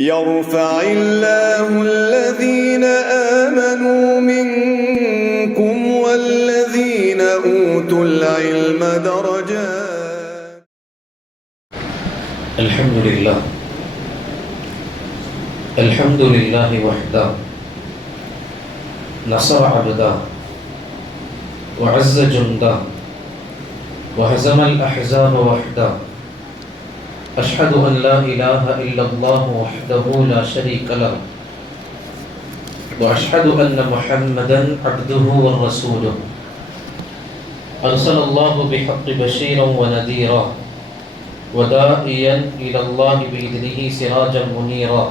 يرفع الله الذين آمنوا منكم والذين أوتوا العلم درجات. الحمد لله وحده نصر عبده وعز جنده وهزم الأحزاب وحده. أشهد أن لا إله إلا الله وحده لا شريك له وأشهد أن محمدا عبده ورسوله أرسل الله بحق بشيرا ونذيرا وداعيا إلى الله بإذنه سراجا منيرا.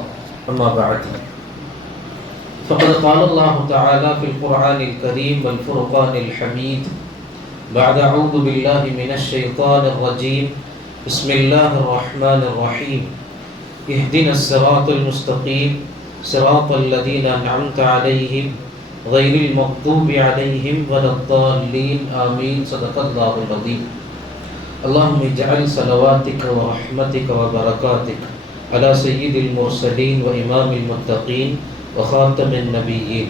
أما بعد، فقد قال الله تعالى في القرآن الكريم والفرقان الحميد بعد أعوذ بالله من الشيطان الرجيم بسم الله الرحمن الرحيم اهدنا الصراط المستقيم صراط الذين أنعمت عليهم غير المغضوب عليهم ولا الضالين آمين. صدق الله العظيم. اللهم اجعل صلواتك ورحمتك وبركاتك على سيد المرسلين وإمام المتقين وخاتم النبيين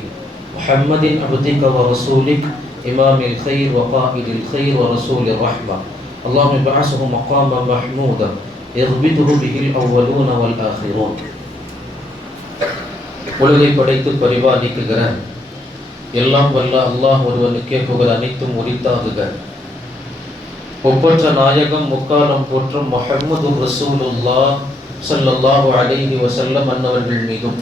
محمد عبدك ورسولك إمام الخير وقائد الخير ورسول الرحمة. اللهم ابعثه مقاما محمودا يغبطه به الأولون والآخرون. உலகை படைத்து பரிபாலிக்குகிற எல்லாம் வல்ல அல்லாஹ் ஒருவனுக்கே புகழ் அனைத்தும் உரித்தாகுக. ஒப்பற்ற நாயகம் முக்காலம் போற்றும் முஹம்மது ரசூலுல்லாஹ் ஸல்லல்லாஹு அலைஹி வஸல்லம் அன்னவர்கள் மீதும்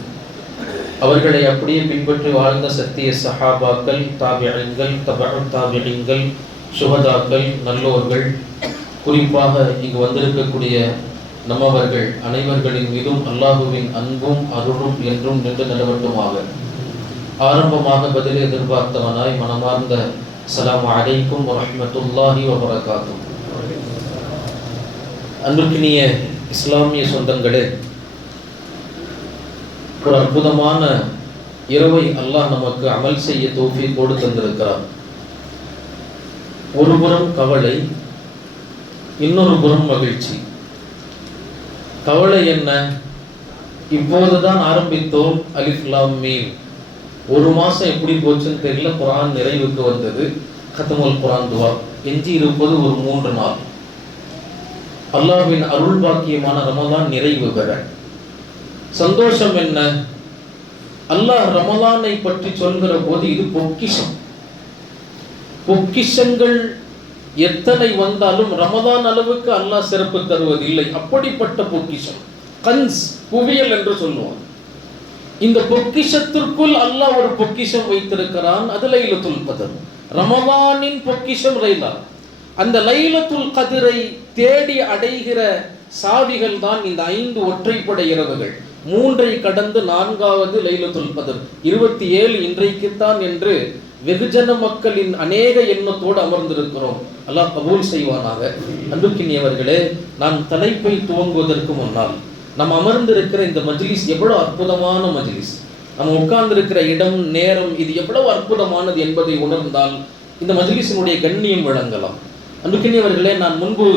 அவர்களை அப்படியே பின்பற்றி வாழ்ந்த சத்திய சஹாபாக்கள், தாபிஈன்கள், தபஉ தாபிஈன்கள், சுஹதாக்கள், நல்லோர்கள், குறிப்பாக இங்கு வந்திருக்கக்கூடிய நம்மவர்கள் அனைவர்களின் மீதும் அல்லாஹுவின் அன்பும் அருளும் என்றும் நின்று நிலவட்டுமாக. ஆரம்பமாக பதிலை எதிர்பார்த்தவனாய் மனமார்ந்த அஸ்ஸலாமு அலைக்கும் வரஹ்மத்துல்லாஹி வபரகாத்துஹு. அன்பிற்கினிய இஸ்லாமிய சொந்தங்களே, ஒரு அற்புதமான இரவை அல்லாஹ் நமக்கு அமல் செய்ய தௌஃபீக்கோடு தந்திருக்கிறார். ஒரு புறம் கவலை, இன்னொரு புறம் மகிழ்ச்சி. கவலை என்ன? இப்போதுதான் ஆரம்பித்தோம் அலிஃப் லாம் மீம். ஒரு மாசம் எப்படி போச்சுன்னு தெரியல, குர்ஆன் நிறைவுக்கு வந்தது. கத்முல் குர்ஆன் துவா எஞ்சி இருப்பது ஒரு 3 நாள். அல்லாஹ்வின் அருள் பாக்கியமான ரமலான் நிறைவு பெற சந்தோஷம் என்ன? அல்லாஹ் ரமலானை பற்றி சொல்கிற போது இது பொக்கிஷம். பொக்கிஷங்கள் எத்தனை வந்தாலும் ரமலான் அளவுக்கு அல்லாஹ் சிறப்பு தருவதில்லை. அப்படிப்பட்ட பொக்கிஷம், கன்ஸ், குவியல் என்று சொல்லுவான். இந்த பொக்கிஷத்திற்குள் அல்லாஹ் ஒரு பொக்கிஷம் வைத்திருக்கிறான். அது லைலத்துல் கத்ர். ரமலானின் பொக்கிஷம் லைலா. அந்த லைலத்துல் கத்ரை தேடி அடைகிற சாவிகள் தான் இந்த 5 ஒற்றைப்படை இரவுகள். 3ஐ கடந்து 4வது லைலத்துல் கத்ர் 27 இன்றைக்குத்தான் என்று வெகுஜன மக்களின் அநேக எண்ணத்தோடு அமர்ந்திருக்கிறோம். அல்லாஹ் கபூல் செய்வானாக. அன்புக்கினியவர்களே, நான் தலைப்பை துவங்குவதற்கு முன்னால் நாம் அமர்ந்திருக்கிற இந்த மஜ்லிஸ் எவ்வளவு அற்புதமான மஜ்லிஸ், நம்ம உட்கார்ந்திருக்கிற இடம், நேரம், இது எவ்வளவு அற்புதமானது என்பதை உணர்ந்தால் இந்த மஜ்லிஸினுடைய கண்ணியம் விளங்கலாம். அன்புக்கினியவர்களே, நான் முன்பு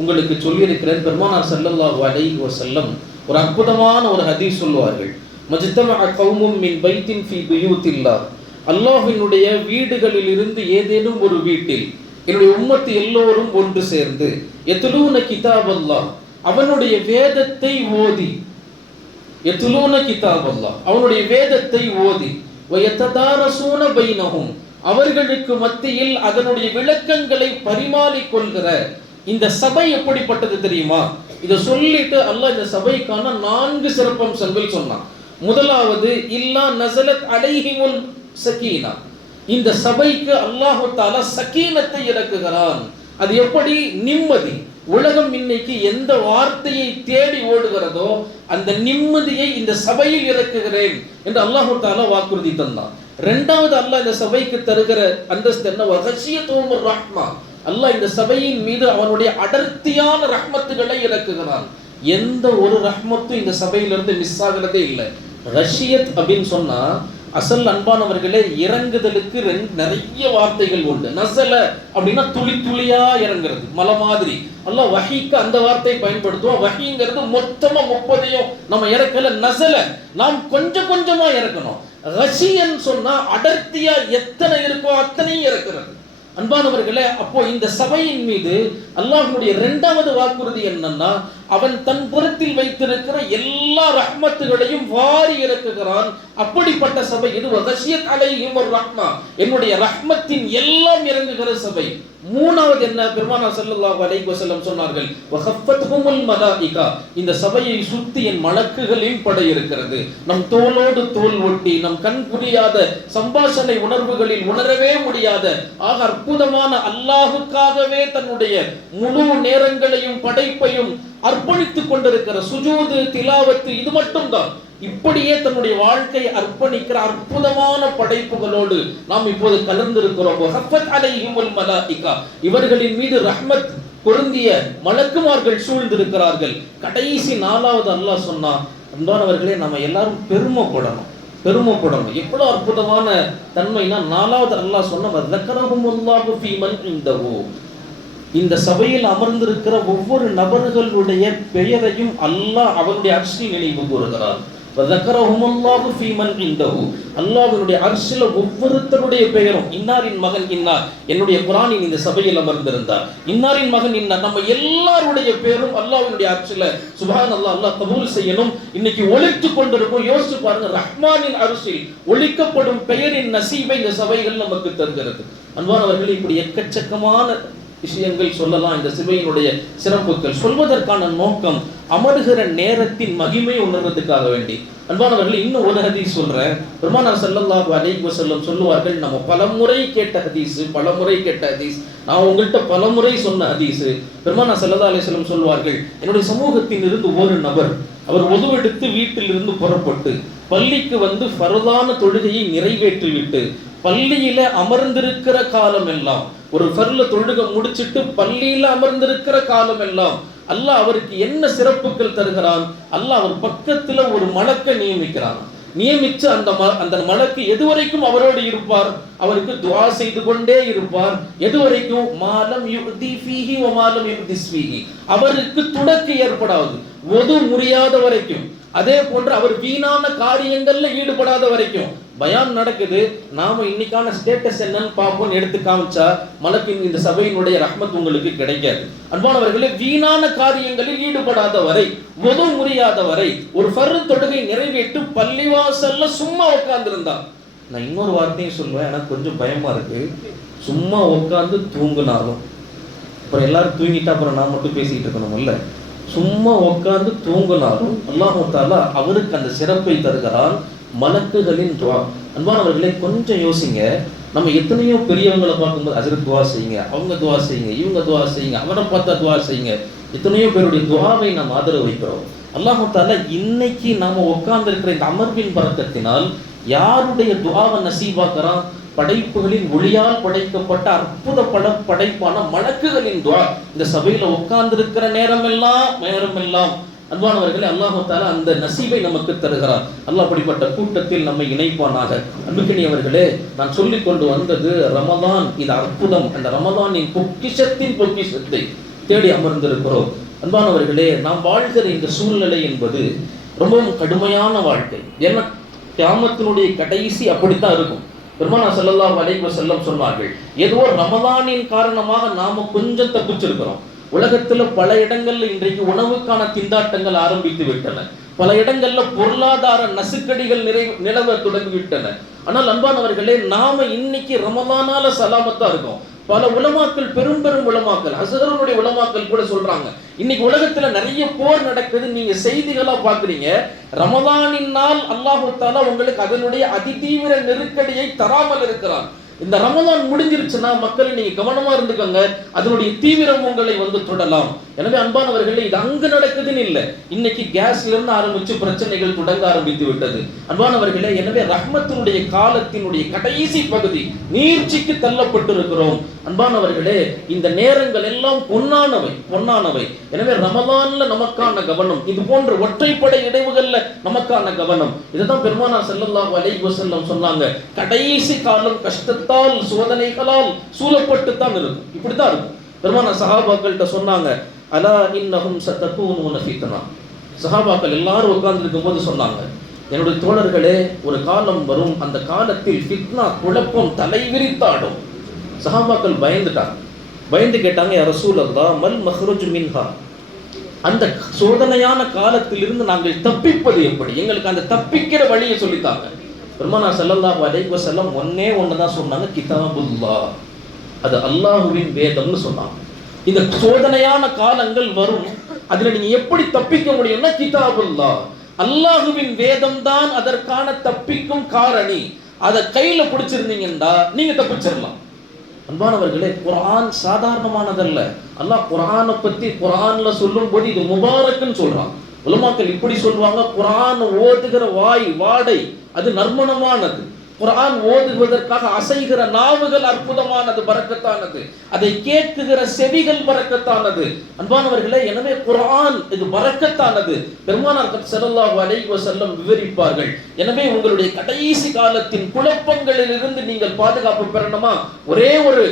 உங்களுக்கு சொல்லியிருக்கிறேன், பெருமானார் ஸல்லல்லாஹு அலைஹி வஸல்லம் ஒரு அற்புதமான ஒரு ஹதீஸ் சொல்வார்கள். மஜ்தமஅ கௌமும் மின் பைத்தின் ஃபீ புயூத்தில்லாஹ். அல்லாஹ்வினுடைய வீடுகளில் இருந்து ஏதேனும் ஒரு வீட்டில் என்னுடைய உம்மத்து எல்லோரும் ஒன்று சேர்ந்து யத்லூன கிதாபல்லாஹ், அவனுடைய வேதத்தை ஓதி, யத்லூன கிதாபல்லாஹ், அவனுடைய வேதத்தை ஓதி, வயததாரஸூன பைனஹும், அவர்களுக்கு மத்தியில் அதனுடைய விளக்கங்களை பரிமாறிக் கொள்கிற இந்த சபை எப்படிப்பட்டது தெரியுமா? இதை சொல்லிட்டு அல்லாஹ் இந்த சபைக்கான 4 சிறப்பம்சங்கள் சொன்னான். முதலாவது, இல்லா நஸலத் அலைஹிமுல் சகீனா, இந்த சபைக்கு அல்லாஹ் தஆலா சகீனத்தை இறக்குகிறான். அது எப்படி? நிம்மதி. உலகம் இன்னைக்கு எந்த வார்த்தையை தேடி ஓடுகிறதோ அந்த நிம்மதியை இந்த சபையில் இறக்குகிறேன் என்று அல்லாஹ் தஆலா வாக்குறுதி தந்தான். இரண்டாவது, அல்லாஹ் இந்த சபைக்கு தருகிற அந்தஸ்து என்ன? வஹஷியத்துஹுர் ரஹ்மா, அல்லாஹ் இந்த சபையின் மீது அவனுடைய அடர்த்தியான ரஹ்மத்துகளை இறக்குகிறான். எந்த ஒரு ரஹ்மத்தும் இந்த சபையிலிருந்து மிஸ் ஆகிறதே இல்லை. ரஷியத் அப்படின்னு சொன்னா அசல் அன்பானவர்களே இறங்குதலுக்கு நிறைய வார்த்தைகள் உண்டு. நஸல அப்படின்னா துளி துளியா இறங்குறது, மலை மாதிரி. அல்லாஹ் வஹீக்கு அந்த வார்த்தை பயன்படுத்துவோம். வஹீங்கிறது மொத்தமா 30 நம்ம இறக்கல. நஸல நாம் கொஞ்சம் கொஞ்சமா இறக்கணும். ரஷியன் சொன்னா அடர்த்தியா எத்தனை இருக்கோ அத்தனையும் இறக்குறது. அன்பானவர்களே, அப்போ இந்த சபையின் மீது அல்லாஹ்வுடைய 2வது வாக்குறுதி என்னன்னா, அவன் தன் புறத்தில் வைத்திருக்கிற எல்லா ரஹ்மத்துகளையும் வாரி இறக்குகிறான். அப்படிப்பட்ட சபை இது. வகஷியத் அலைஹிம் ரஹ்மா, என்னுடைய ரஹ்மத்தின் எல்லாம் இறங்குகிற சபை. 3வது என்ன, பெருமானார் ஸல்லல்லாஹு அலைஹி வஸல்லம் சொன்னார்கள், வகஃபத்ஹுமுல் மலாயிகா, இந்த சபையை சுத்தி என் மலக்குகளின் படை இருக்கிறது. நம் தோளோடு தோள் ஒட்டி நம் கண் புரியாத சம்பாஷணை உணர்வுகளில் உணரவே முடியாத ஆக அற்புதமான அல்லாஹுக்காகவே தன்னுடைய முழு நேரங்களையும் படைப்பையும் அர்ப்பணித்துக் கொண்டிருக்கிற சுஜூது திலாவத்து இது மட்டும்தான். இப்படியே தன்னுடைய வாழ்க்கையை அர்ப்பணிக்கிற அற்புதமான படைப்புகளோடு நாம் இப்போது கலந்திருக்கிறோம். இவர்களின் மீது ரஹ்மத் பொருந்திய மலக்குமார்கள் சூழ்ந்திருக்கிறார்கள். கடைசி 4வது அல்லாஹ் சொன்னா, அன்பானவர்களே, நம்ம எல்லாரும் பெருமைப்படணும். எவ்வளவு அற்புதமான தன்மைனா, 4வது அல்லாஹ் சொன்ன இந்த சபையில் அமர்ந்திருக்கிற ஒவ்வொரு நபர்களுடைய பெயரையும் அல்லாஹ் அவருடைய அர்ஷில் நினைவு கூறுகிறார். அல்லாஹ்வுடைய அர்ஷில் ஒவ்வொருத்தருடைய பெயரும், இன்னாரின் மகன் இன்னார் என்னுடைய குர்ஆனின் இந்த சபையில் அமர்ந்திருந்தார், இன்னாரின் மகன் இன்னார், நம்ம எல்லாருடைய பேரும் அல்லாஹ்வுடைய அர்ஷில் சுப்ஹானல்லாஹ் அல்லாஹ் கபூல் செய்யணும். இன்னைக்கு ஒலித்துக் கொண்டிருக்கும். யோசிச்சு பாருங்க, ரஹ்மானின் அர்ஷில் ஒலிக்கப்படும் பெயரின் நசீபை இந்த சபைகள் நமக்கு தருகிறது. அன்பானவர்கள், இப்படி எக்கச்சக்கமான விஷயங்கள் சொல்லலாம். இந்த சபையினுடைய சிறப்புகள் சொல்வதற்கான நோக்கம் அமருகிற நேரத்தின் மகிமை உணர்வதற்காக வேண்டி. அன்பானவர்கள், இன்னும் ஒரு ஹதீஸ் சொல்றேன். பெருமானார் ஸல்லல்லாஹு அலைஹி வஸல்லம் சொல்லுவார்கள், நம்ம பலமுறை கேட்ட ஹதீஸ், நான் உங்கள்கிட்ட பலமுறை சொன்ன ஹதீஸ். பெருமானார் ஸல்லல்லாஹு அலைஹி வஸல்லம் சொல்வார்கள், என்னுடைய சமூகத்தில் இருந்து ஒரு நபர் அவர் ஒதுவெடுத்து வீட்டில் இருந்து புறப்பட்டு பள்ளிக்கு வந்து ஃபர்தான தொழுகையை நிறைவேற்றிவிட்டு பள்ளியில அமர்ந்திருக்கிற காலம் எல்லாம், ஒரு ஃபர்ல தொழுகை முடிச்சிட்டு பள்ளியில அமர்ந்திருக்கிற காலம் எல்லாம் அல்லாஹ் அவருக்கு என்ன சிறப்புகள் தருகிறான்? அல்லாஹ் அவர் பக்கத்துல ஒரு மலக்கை நியமிச்சு அந்த மலக்கு எதுவரைக்கும் அவரோடு இருப்பார், அவருக்கு துஆ செய்து கொண்டே இருப்பார். எதுவரைக்கும்? மாலம் யுதி ஃபீஹி வ மாலம் யுதிஸ் ஃபீஹி, அவருக்கு துடக்கு ஏற்படாது, ஒது முறியாத வரைக்கும். அதே போன்று அவர் வீணான காரியங்கள்ல ஈடுபடாத வரைக்கும். பயான் நடக்குது, நாம இன்னைக்கான ஸ்டேட்டஸ் என்னன்னு பார்ப்போம், எடுத்து காமிச்சா மலக்கின் இந்த சபையினுடைய ரஹ்மத் உங்களுக்கு கிடைக்காது. அன்பானவர்களே, வீணான காரியங்களில் ஈடுபடாத வரை, ஒது முறியாத வரை, ஒரு ஃபர்து தொழுகை நிறைவேற்றி பள்ளிவாசல்ல சும்மா உட்கார்ந்திருந்தா. நான் இன்னொரு வார்த்தையும் சொல்லுவேன், எனக்கு கொஞ்சம் பயமா இருக்கு. சும்மா உட்கார்ந்து தூங்குனாலும், அப்புறம் எல்லாரும் தூங்கிட்டா அப்புறம் நான் மட்டும் பேசிக்கிட்டு இருக்கணும்ல. சும்மா உட்கார்ந்து தூங்கினாலும் அல்லாஹ் தஆலா அவருக்கு அந்த சிறப்பை தருகிறான், மலக்குகளின் துஆ. அன்பானவர்களே, கொஞ்சம் யோசிங்க. நம்ம எத்தனையோ பெரியவங்களை பார்க்கும்போது ஹஜ்ரத் துஆ செய்யுங்க, அவங்க துஆ செய்யுங்க, இவங்க துஆ செய்யுங்க, அவரை பார்த்தா துஆ செய்யுங்க, எத்தனையோ பேருடைய துஆவை நாம் ஆதரவு வைக்கிறோம். அல்லாஹ் தஆலா இன்னைக்கு நாம உட்கார்ந்து இருக்கிற இந்த அமர்வின் பரக்கத்தினால் யாருடைய துஆவை நசீபாக்குறான்? படைப்புகளின் ஒளியால் படைக்கப்பட்ட அற்புத படைப்பான மலக்குகளின் துஆ. இந்த சபையில உட்கார்ந்து இருக்கிற நேரமெல்லாம் அன்பானவர்களே, அல்லாஹ் தஆலா அந்த நசீபை நமக்கு தருகிறார். அல்லாஹ் அப்படிப்பட்ட கூட்டத்தில் நம்மை இணைப்பானாக. அன்புக்கினியவர்களே, நான் சொல்லிக் கொண்டு வந்தது ரமதான். இது அற்புதம். அந்த ரமதானின் பொக்கிஷத்தை தேடி அமர்ந்திருக்கிறோம். அன்பானவர்களே, நாம் வாழ்கிற இந்த சூழ்நிலை என்பது ரொம்பவும் கடுமையான வாழ்க்கை. ஏன்னா கியாமத்தினுடைய கடைசி அப்படித்தான் இருக்கும். பெருமானார் ஸல்லல்லாஹு அலைஹி வஸல்லம் சொன்னார்கள், ஏதோ ரமதானின் காரணமாக நாம கொஞ்சம் தப்பிச்சிருக்கிறோம். உலகத்துல பல இடங்கள்ல இன்றைக்கு உணவுக்கான திண்டாட்டங்கள் ஆரம்பித்து விட்டன. பல இடங்கள்ல பொருளாதார நசுக்கடிகள் நிலவ தொடங்கிவிட்டன. ஆனால் அன்பானவர்களே, நாம இன்னைக்கு ரமதானால சலாமத்தா இருக்கோம். பல உலமாக்கள், பெரும் உலமாக்கள், அஸ்ஹருடைய உலமாக்கள் கூட சொல்றாங்க, இன்னைக்கு உலகத்துல நிறைய போர் நடக்குது, நீங்க செய்திகளா பாக்குறீங்க. ரமதானின் நாள் அல்லாஹ் தஆலா உங்களுக்கு அதனுடைய அதிதீவிர நெருக்கடியை தராமல் இருக்கிறான். இந்த ரமதான் முடிஞ்சிருச்சுன்னா மக்கள் நீங்க கவனமா இருந்துக்கோங்க, அதனுடைய தீவிரம் உங்களை வந்து தொடலாம். எனவே அன்பானவர்களே, இது அங்கு நடக்குதுன்னு இல்லை, இன்னைக்கு கேஸ்ல இருந்து ஆரம்பிச்சு பிரச்சனைகள் தொடங்க ஆரம்பித்து விட்டது. அன்பானவர்களே, எனவே ரஹ்மத்தினுடைய காலத்தினுடைய கடைசி பகுதி நீர்ச்சிக்கு தள்ளப்பட்டிருக்கிறோம். அன்பானவர்களே, இந்த நேரங்கள் எல்லாம் பொன்னானவை. எனவே ரமதான்ல நமக்கான கவனம், இது போன்ற ஒற்றைப்படை இடைவுகள்ல நமக்கான கவனம். இதுதான் பெருமானார் ஸல்லல்லாஹு அலைஹி வஸல்லம் சொன்னாங்க, கடைசி காலம் கஷ்டத்தால் சோதனைகளால் சூழப்பட்டு தான் இருக்கும். இப்படித்தான் இருக்கும். பெருமானார் சஹாபாக்கள்கிட்ட சொன்னாங்க, அலா இன்னஹும் சதகூனூன ஃபித்னா. சஹாபாக்கள் எல்லாரும் உட்கார்ந்து இருக்கும் போது சொன்னாங்க, என்னுடைய தோழர்களே, ஒரு காலம் வரும், அந்த காலத்தில் ஃபித்னா, குழப்பம் தலைவிரித்தாடும். சஹாபாக்கள் பயந்துட்டாங்க. பயந்து கேட்டாங்க, யா ரசூலல்லாஹ் மல் மஹ்ருஜ் மின்ஹா, அந்த சோதனையான காலத்திலிருந்து நாங்கள் தப்பிப்பது எப்படி, எங்களுக்கு அந்த தப்பிக்கிற வழியை சொல்லித்தாங்க. பெருமானார் ஸல்லல்லாஹு அலைஹி வஸல்லம் ஒண்ணுதான் சொன்னாங்க, கிதாபுல்லாஹ், அது அல்லாஹ்வின் வேதம்னு சொன்னாங்க. இந்த சோதனையான காலங்கள் வரும், அதுல நீங்க எப்படி தப்பிக்க முடியும்னா கிதாபுல்லாஹ், அல்லாஹ்வின் வேதம் தான் அதற்கான தப்பிக்கும் காரணி. அதை கையில பிடிச்சிருந்தீங்கன்னா நீங்க தப்பிச்சிடலாம். அன்பானவர்களே, குர்ஆன் சாதாரணமானதல்ல. அல்லாஹ் குர்ஆனை பத்தி குர்ஆன்ல சொல்லும் போது இது முபாரக்னு சொல்றான். உலமாக்கள் இப்படி சொல்லுவாங்க, குர்ஆன் ஓதுகிற வாடை அது நறுமணமானது. குர்ஆன் ஓதுவதற்காக அசைகிற நாவுகள் அற்புதமானது, பரக்கத்தானது. அதை கேட்குகிற செவிகள் பரக்கத்தானது. அன்பானவர்களே, எனவே குர்ஆன் இது பரக்கத்தானது. பெருமானார் ஸல்லல்லாஹு அலைஹி வஸல்லம் விவரிப்பார்கள், எனவே உங்களுடைய கடைசி காலத்தின் குழப்பங்களில் இருந்து நீங்கள் பாதுகாப்பு பெறணுமா, ஒரே ஒரு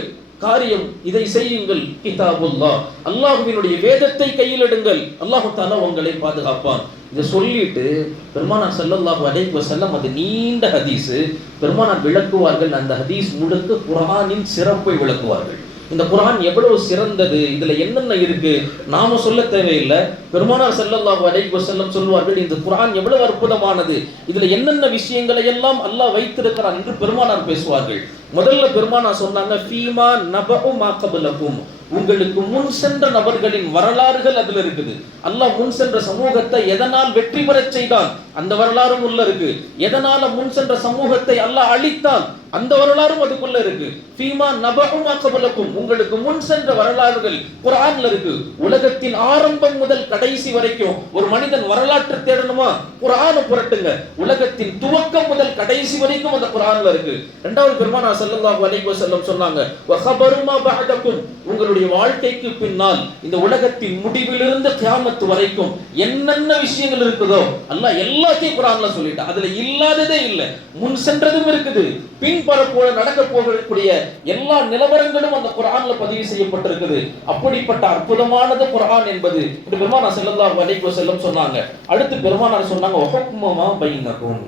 காரியம், இதை செய்யுங்கள், கிதாபுல்லாஹ், அல்லாஹ்வினுடைய வேதத்தை கையில் எடுங்கள், அல்லாஹ் தஆலா உங்களை பாதுகாப்பான். இதை சொல்லிட்டு பெருமானார் ஸல்லல்லாஹு அலைஹி வஸல்லம், அது நீண்ட ஹதீஸ், பெருமானார் விளக்குவார்கள். அந்த ஹதீஸ் முழுக்க குர்ஆனின் சிறப்பை விளக்குவார்கள். இந்த குர்ஆன் எவ்வளவு சிறந்தது, இதுல என்னென்ன இருக்கு நாம சொல்ல தேவையில்லை. பெருமானார் ஸல்லல்லாஹு அலைஹி வஸல்லம் சொல்வார்கள், இந்த குர்ஆன் எவ்வளவு அற்புதமானது, இதுல என்னென்ன விஷயங்களை எல்லாம் அல்லாஹ் வைத்திருக்கிறான் என்று பெருமானார் பேசுவார்கள். முதல்ல பெருமானார் சொன்னாங்க, ஃபீமா நபஉ மா கப்லகும், உங்களுக்கு முன் சென்ற நபர்களின் வரலாறுகள் அதுல இருக்குது. அல்லாஹ் முன் சென்ற சமூகத்தை எதனால் வெற்றி பெறச் செய்தான், அந்த வரலாறும் உள்ள இருக்கு. எதனால முன் சென்ற சமூகத்தை அல்லாஹ் அழித்தான், அந்த வரலாறும் அதுக்குள்ள இருக்கு. ஃபீமா நபஉ மா கப்லகும், உங்களுக்கு முன் சென்ற வரலாறுகள் குர்ஆன்ல இருக்கு. உலகத்தின் ஆரம்பம் முதல் கடைசி வரைக்கும் ஒரு மனிதன் வரலாற்று தேடணுமா, குர்ஆனை புரட்டுங்க. உலகத்தின் துவக்கம் முதல் கடைசி வரைக்கும் அந்த குர்ஆன்ல இருக்கு. இரண்டாவது பெருமானார் ஸல்லல்லாஹு அலைஹி வஸல்லம் சொன்னாங்க, வ கபரு மா பஅதகும், உங்களுடைய வாழ்க்கைக்கு பின்னால் இந்த உலகத்தின் முடிவிலிருந்து கியாமத் வரைக்கும் என்னென்ன விஷயங்கள் இருக்குதோ அல்லாஹ் எல்லாத்தையும் குர்ஆன்ல சொல்லிட்டான். அதுல இல்லாததே இல்லை. முன் சென்றதும் இருக்குது, பின்பறப்போல நடக்க போகக்கூடிய எல்லா நிலவரங்களும் அந்த குர்ஆன்ல பதிவு செய்யப்பட்டிருக்குது. அப்படிப்பட்ட அற்புதமானது குர்ஆன் என்பது பெருமானார் ஸல்லல்லாஹு அலைஹி வஸல்லம் சொன்னாங்க. அடுத்து பெருமானார் சொன்னாங்க, வஹுக்முமா பைனகும்,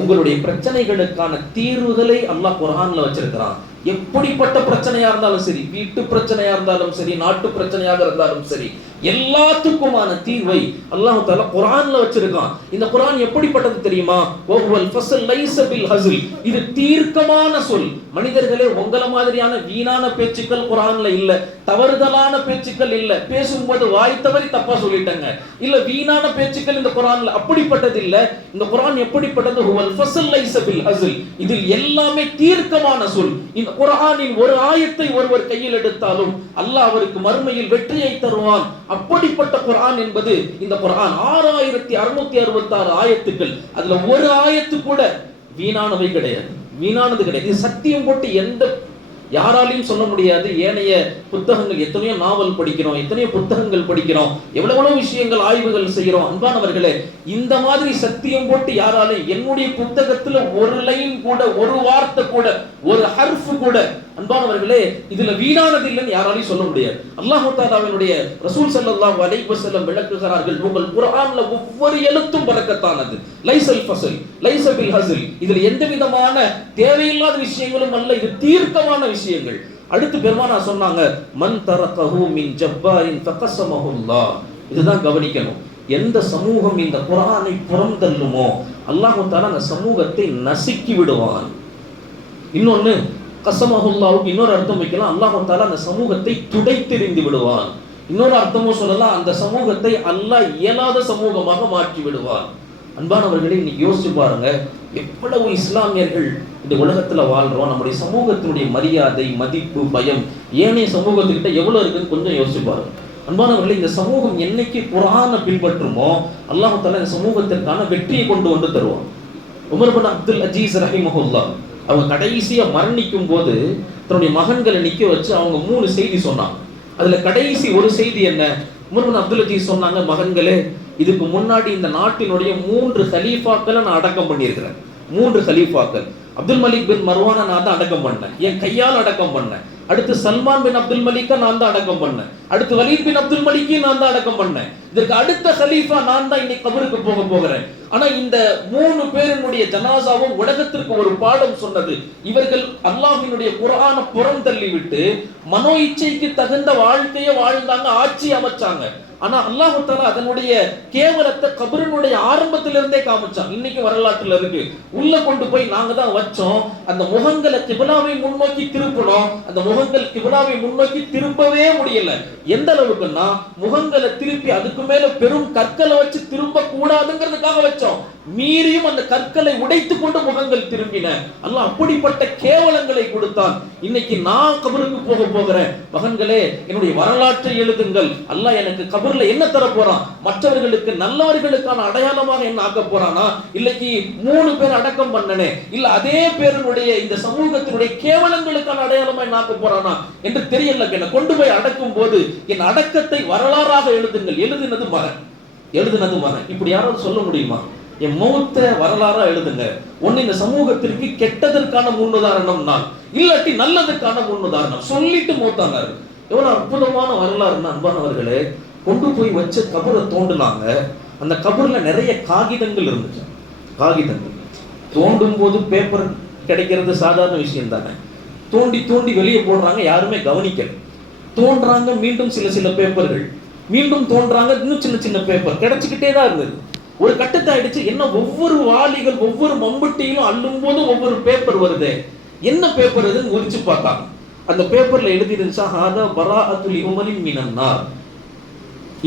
உங்களுடைய பிரச்சனைகளுக்கான தீர்வுகளை அல்லாஹ் குர்ஆன்ல வச்சிருக்கிறான். எப்படிப்பட்ட பிரச்சனையா இருந்தாலும் சரி, வீட்டு பிரச்சனையா இருந்தாலும் சரி, நாட்டு பிரச்சனையாக இருந்தாலும் சரி, எல்லாத்துக்குமான தீர்வை அல்லாஹ் தஆலா குர்ஆன்ல வச்சிருக்கான். இந்த குர்ஆன் எப்படிப்பட்டது தெரியுமா, வஹுவல் ஃபஸ்ல் லைஸ பில் ஹஸ்ல், இது தீர்க்கமான சொல். மனிதர்களே, உங்கள மாதிரியான வீணான பேச்சுக்கள் குர்ஆன்ல இல்ல, தவறுதலான பேச்சுக்கள் இல்ல, பேசும்போது வாய் தவறி தப்பா சொல்லிட்டங்க இல்ல, வீணான பேச்சுக்கள் இந்த குர்ஆன்ல அப்படிப்பட்டது இல்ல. இந்த குர்ஆன் எப்படிப்பட்டது, வஹுவல் ஃபஸ்ல் லைஸ பில் ஹஸ்ல், இதில் எல்லாமே தீர்க்கமான சொல். இந்த குர்ஆனின் ஒரு ஆயத்தை ஒருவர் கையில் எடுத்தாலும் அல்லாஹ் அவருக்கு மறுமையில் வெற்றியை தருவான். அப்படிப்பட்ட குர்ஆன் என்பது இந்த குர்ஆன். 6666 ஆயத்துக்கள், அதுல ஒரு ஆயத்து கூட வீணானவை கிடையாது, வீணானது கிடையாது. இது சத்தியம் போட்டு எந்த யாராலையும் சொல்ல முடியாது. ஏனைய புத்தகங்கள், எத்தனையோ நாவல் படிக்கிறோம், எத்தனையோ புத்தகங்கள் படிக்கிறோம், எவ்வளவு விஷயங்கள் ஆய்வுகள் செய்கிறோம். அன்பானவர்களே, இந்த மாதிரி சத்தியம் போட்டு யாராலையும் என்னுடைய புத்தகத்துல ஒரு லைன் கூட, ஒரு வார்த்தை கூட, ஒரு ஹர்ஃப் கூட, அன்பானவர்களே, இதுல வீணானது இல்லைன்னு யாராலையும் சொல்ல முடியாது. அல்லாஹ் தஆலாவினுடைய ரசூல் ஸல்லல்லாஹு அலைஹி வஸல்லம் விளக்குகிறார்கள், உங்கள் குர்ஆன்ல ஒவ்வொரு எழுத்தும் பரக்கத்தானது. லைஸல் ஃபஸ்ல் லைஸ பில் ஹஸ்ல், இதுல எந்த விதமான தேவையில்லாத விஷயங்களும் அல்ல, இது தீர்க்கமான விஷயங்கள். அடுத்து பெருமானார் சொன்னாங்க, மன் தரகஹு மின் ஜப்பாரின் ஃபகஸமஹுல்லாஹ், இதுதான் கவனிக்கணும். எந்த சமூகம் இந்த குர்ஆனை புறந்தள்ளுமோ அல்லாஹ் தஆலா அந்த சமூகத்தை நசுக்கி விடுவான். இன்னொன்னு கஸமஹுல்லாஹ்வுக்கு இன்னொரு அர்த்தம் வைக்கலாம், அல்லாஹ் தஆலா அந்த சமூகத்தை துடைத்தெறிந்து விடுவான். இன்னொரு அர்த்தமும் சொல்லலாம், அந்த சமூகத்தை அல்லாஹ் இயலாத சமூகமாக மாற்றி விடுவான். அன்பானவர்களே, இன்னைக்கு யோசிச்சு பாருங்க, எவ்வளவு இஸ்லாமியர்கள் இந்த உலகத்துல வாழ்றோம், நம்முடைய சமூகத்தினுடைய மரியாதை, மதிப்பு, பயம் ஏனைய சமூகத்துக்கிட்ட எவ்வளவு இருக்குன்னு கொஞ்சம் யோசிச்சு பாருங்க. அன்பானவர்களே, இந்த சமூகம் என்னைக்கு குர்ஆனை பின்பற்றுமோ அல்லாஹ் தஆலா இந்த சமூகத்திற்கான வெற்றியை கொண்டு வந்து தருவான். உமர் பின் அப்துல் அஜீஸ் ரஹிமஹுல்லாஹ் அவங்க கடைசியா மரணிக்கும் போது தன்னுடைய மகன்களை நிக்க வச்சு அவங்க 3 செய்தி சொன்னாங்க. அதுல கடைசி ஒரு செய்தி என்ன, உமர் பின் அப்துல் அஜீஸ் சொன்னாங்க, மகன்களே, இதுக்கு முன்னாடி இந்த நாட்டினுடைய 3 கலீஃபாக்களை நான் அடக்கம் பண்ணியிருக்கிறேன். 3 கலீஃபாக்கள். அப்துல் மலிக் பின் மர்வானை நான் தான் அடக்கம் பண்ணேன், என் கையால் அடக்கம் பண்ணேன். அடுத்து சல்மான் பின் அப்துல் மலிக்கை நான் தான் அடக்கம் பண்ணேன். அடுத்து வலீத் பின் அப்துல் மலிக்கையும் நான் தான் அடக்கம் பண்ணேன். இதற்கு அடுத்த கலீஃபா நான் தான் இன்னைக்கு கபருக்கு போகிறேன். ஆனா இந்த 3 பேரினுடைய ஜனாசாவும் உலகத்திற்கு ஒரு பாடம் சொன்னது. இவர்கள் அல்லாஹ்வினுடைய குர்ஆனை புறம் தள்ளிவிட்டு மனோ இச்சைக்கு தகுந்த வாழ்க்கையை வாழ்ந்தாங்க, ஆட்சி அமைச்சாங்க. ஆனா அல்லாஹ் தஆலா அதனுடைய கேவலத்தை கபரினுடைய ஆரம்பத்திலிருந்தே காமிச்சான். இன்னைக்கு வரலாற்றுல இருக்கு. உள்ள கொண்டு போய் நாங்க தான் வச்சோம். அந்த முகங்களை கிப்லாவை முன்னோக்கி திருப்பணும். அந்த முகங்கள் கிப்லாவை முன்னோக்கி திருப்பவே முடியல. எந்த அளவுக்குன்னா முகங்களை திருப்பி அதுக்கு மேல பெரும் கற்களை வச்சு திரும்ப கூடாதுங்கிறதுக்காக வச்சோம். மீறியும் அந்த கற்களை உடைத்து கொண்டு முகங்கள் திரும்பின. அல்லாஹ் அப்படிப்பட்ட கேவலங்களை கொடுத்தான். இன்னைக்கு நான் கபருக்கு போகிறேன், மகன்களே என்னுடைய வரலாற்றை எழுதுங்கள். அல்லாஹ் எனக்கு கபர்ல என்ன தர போறான்? மற்றவர்களுக்கு நல்லவர்களுக்கான அடையாளமாக என்ன ஆக்க போறானா? இல்லைக்கு 3 பேர் அடக்கம் பண்ணனே, இல்ல அதே பேருடைய இந்த சமூகத்தினுடைய கேவலங்களுக்கான அடையாளமா என்ன ஆக்க போறானா என்று தெரியல. என்ன கொண்டு போய் அடக்கும் போது என் அடக்கத்தை வரலாறாக எழுதுங்கள். எழுதுனது மகன். இப்படி யாராவது சொல்ல முடியுமா? என் மௌத்த வரலாறா எழுதுங்க. ஒன்னு இந்த சமூகத்திற்கு கெட்டதற்கான முன்னுதாரணம் நான், இல்லாட்டி நல்லதுக்கான முன்னுதாரணம் சொல்லிட்டு மௌத்தானாரு. எவ்வளவு அற்புதமான வரலாறுன்னா அன்பானவர்களே, கொண்டு போய் வச்ச கபரை தோண்டுனாங்க. அந்த கபர்ல நிறைய காகிதங்கள் இருந்துச்சு. காகிதங்கள் தோண்டும் போது பேப்பர் கிடைக்கிறது சாதாரண விஷயம் தானே. தோண்டி வெளியே போடுறாங்க, யாருமே கவனிக்கல. தோன்றாங்க, மீண்டும் சில பேப்பர்கள், மீண்டும் தோன்றாங்க, இன்னும் சின்ன பேப்பர் கிடைச்சிக்கிட்டே தான் இருந்தது. ஒரு கட்டத்தை ஆயிடுச்சு. என்ன ஒவ்வொரு வாளிகள் ஒவ்வொரு மம்பட்டியிலும் அள்ளும் போது ஒவ்வொரு பேப்பர் வருது. என்ன பேப்பர் அதுன்னு உரிச்சு பார்த்தாங்க. அந்த பேப்பர்ல எழுதி இருந்துச்சா, ஹாதா பராஅத்துல் உமரின் மினன் நார்.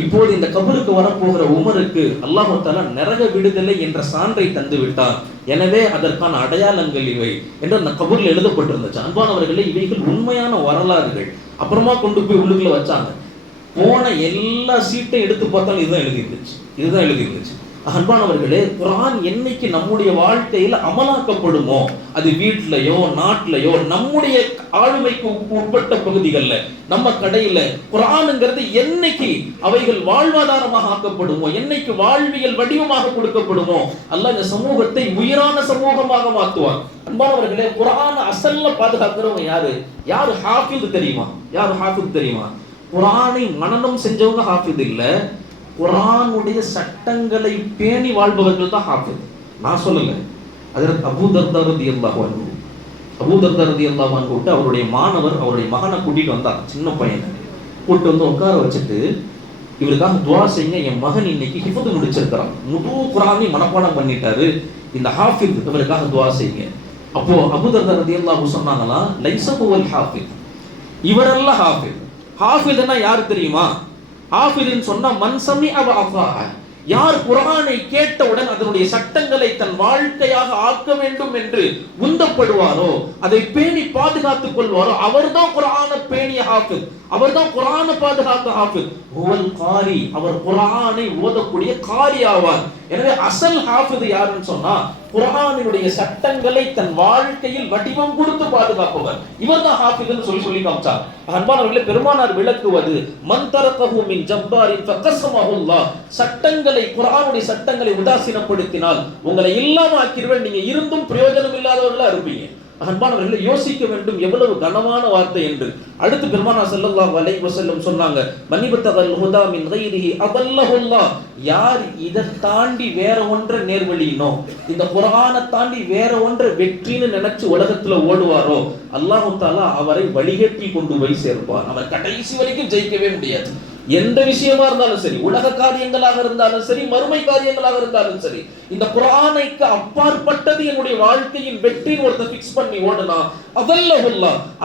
இப்போது இந்த கபருக்கு வரப்போகிற உமருக்கு அல்லாஹ் தஆலா நரக விடுதலை என்ற சான்றை தந்து விட்டான். எனவே அதற்கான அடையாளங்கள் இவை என்று அந்த கபரில் எழுதப்பட்டிருந்துச்சு. அன்பானவர்களே, இவைகள் உண்மையான வரலாறுகள். அப்புறமா கொண்டு போய் உள்ளுக்குள்ள வச்சாங்க. போன எல்லா சீட்டையும் எடுத்து பார்த்தாலும் இதுதான் எழுதியிருந்துச்சு. அன்பானவர்களே, குர்ஆன் என்னைக்கு நம்முடைய வாழ்க்கையில் அமலாக்கப்படுமோ, அது வீட்டிலையோ நாட்டிலையோ நம்முடைய ஆளுமைக்கு உட்பட்ட பகுதிகளில் நம்ம கடையில குர்ஆனுங்கிறது என்னைக்கு அவைகள் வாழ்வாதாரமாக ஆக்கப்படுமோ, என்னைக்கு வாழ்வியல் வடிவமாக கொடுக்கப்படுமோ, அல்லாஹ் இந்த சமூகத்தை உயிரான சமூகமாக மாற்றுவார். அன்பானவர்களே, குர்ஆனை அசல்ல பாதுகாக்கிறவங்க யாரு ஹாஃபிஸ் தெரியுமா? குர்ஆனை மனனம் செஞ்சவங்க ஹாஃபிஸ் இல்ல, குர்ஆனுடைய சட்டங்களை பேணி வாழ்பவர்கள் தான் ஹாஃபிஸ். நான் சொல்லல. ஹஜ்ரத் அபூ தர்தா ரலியல்லாஹு அன்ஹு அவருடைய மாணவர் அவருடைய மகனை கூட்டிட்டு வந்தார். சின்ன பையனை கூட்டிட்டு வந்து உட்கார வச்சுட்டு, இவருக்காக துஆ செய்யுங்க, என் மகன் இன்னைக்கு ஹிஃப்து முடிச்சிருக்கிறான், முழு குர்ஆனை மனப்பாடம் பண்ணிட்டாரு, இந்த ஹாஃபிஸ் இவருக்காக துஆ செய்யுங்க. அப்போ அபூ தர்தா ரலியல்லாஹு சொன்னாங்களா, லைஸ ஹுவல் ஹாஃபிஸ், இவரெல்லாம் ஹாஃபிஸ். ஹாஃபிஸ்னா யார் தெரியுமா? ஹாஃபிஸ்னு சொன்னா மன் சமிஅ வ அஃபாஅ, யார் குர்ஆனை கேட்டவுடன் அதனுடைய சட்டங்களை தன் வாழ்க்கையாக ஆக்க வேண்டும் என்று உந்தப்படுவாரோ, அதை பேணி பாதுகாத்துக் கொள்வாரோ, அவர்தான் குர்ஆனை பேணிய ஹாஃபிஸ், அவர்தான் குர்ஆனை பாதுகாக்க ஹாஃபிஸ். ஹுவல் காரி, அவர் குர்ஆனை ஓதக்கூடிய காரி ஆவார். எனவே அசல் ஹாஃபிஸ் யாருன்னு சொன்னா, குர்ஆனினுடைய சட்டங்களை தன் வாழ்க்கையில் வடிவம் கொடுத்து பாதுகாப்பவர், இவர்தான் ஹாஃபிஸ்னு சொல்லி காமிச்சார். அன்பானவர்களே, பெருமானார் விளக்குவது மன் தரகஹு மின் ஜப்பாரின் ஃபகஸமஹுல்லாஹ், சட்டங்களை, குர்ஆனுடைய சட்டங்களை உதாசீனப்படுத்தினால் உங்களை இல்லாம ஆக்கிடுவேன், நீங்க இருந்தும் பிரயோஜனம் இல்லாதவர்களா இருப்பீங்க. அன்பானவர்களே, யோசிக்க வேண்டும் எவ்வளவு கனமான வார்த்தை என்று. அடுத்து பெருமானார் ஸல்லல்லாஹு அலைஹி வஸல்லம் சொன்னாங்க, மனிபத்தகல் ஹுதா மின் கைரிஹி அபல்லஹுல்லாஹ், யார் இதை தாண்டி வேற ஒன்றை நேர்வழியினோ, இந்த குர்ஆனை தாண்டி வேற ஒன்றை வெற்றின்னு நினைச்சு உலகத்துல ஓடுவாரோ, அல்லாஹ் தஆலா அவரை வழிகேட்டி கொண்டு போய் சேர்ப்பார். அவர் கடைசி வரைக்கும் ஜெயிக்கவே முடியாது. எந்த விஷயமா இருந்தாலும் சரி, உலக காரியங்களாக இருந்தாலும் சரி, மறுமை காரியங்களாக இருந்தாலும் சரி, இந்த குர்ஆனுக்கு அப்பாற்பட்டது என்னுடைய வாழ்க்கையின் வெற்றின்னு ஒருத்தர் ஃபிக்ஸ் பண்ணி ஓடுனா, அல்லாஹ்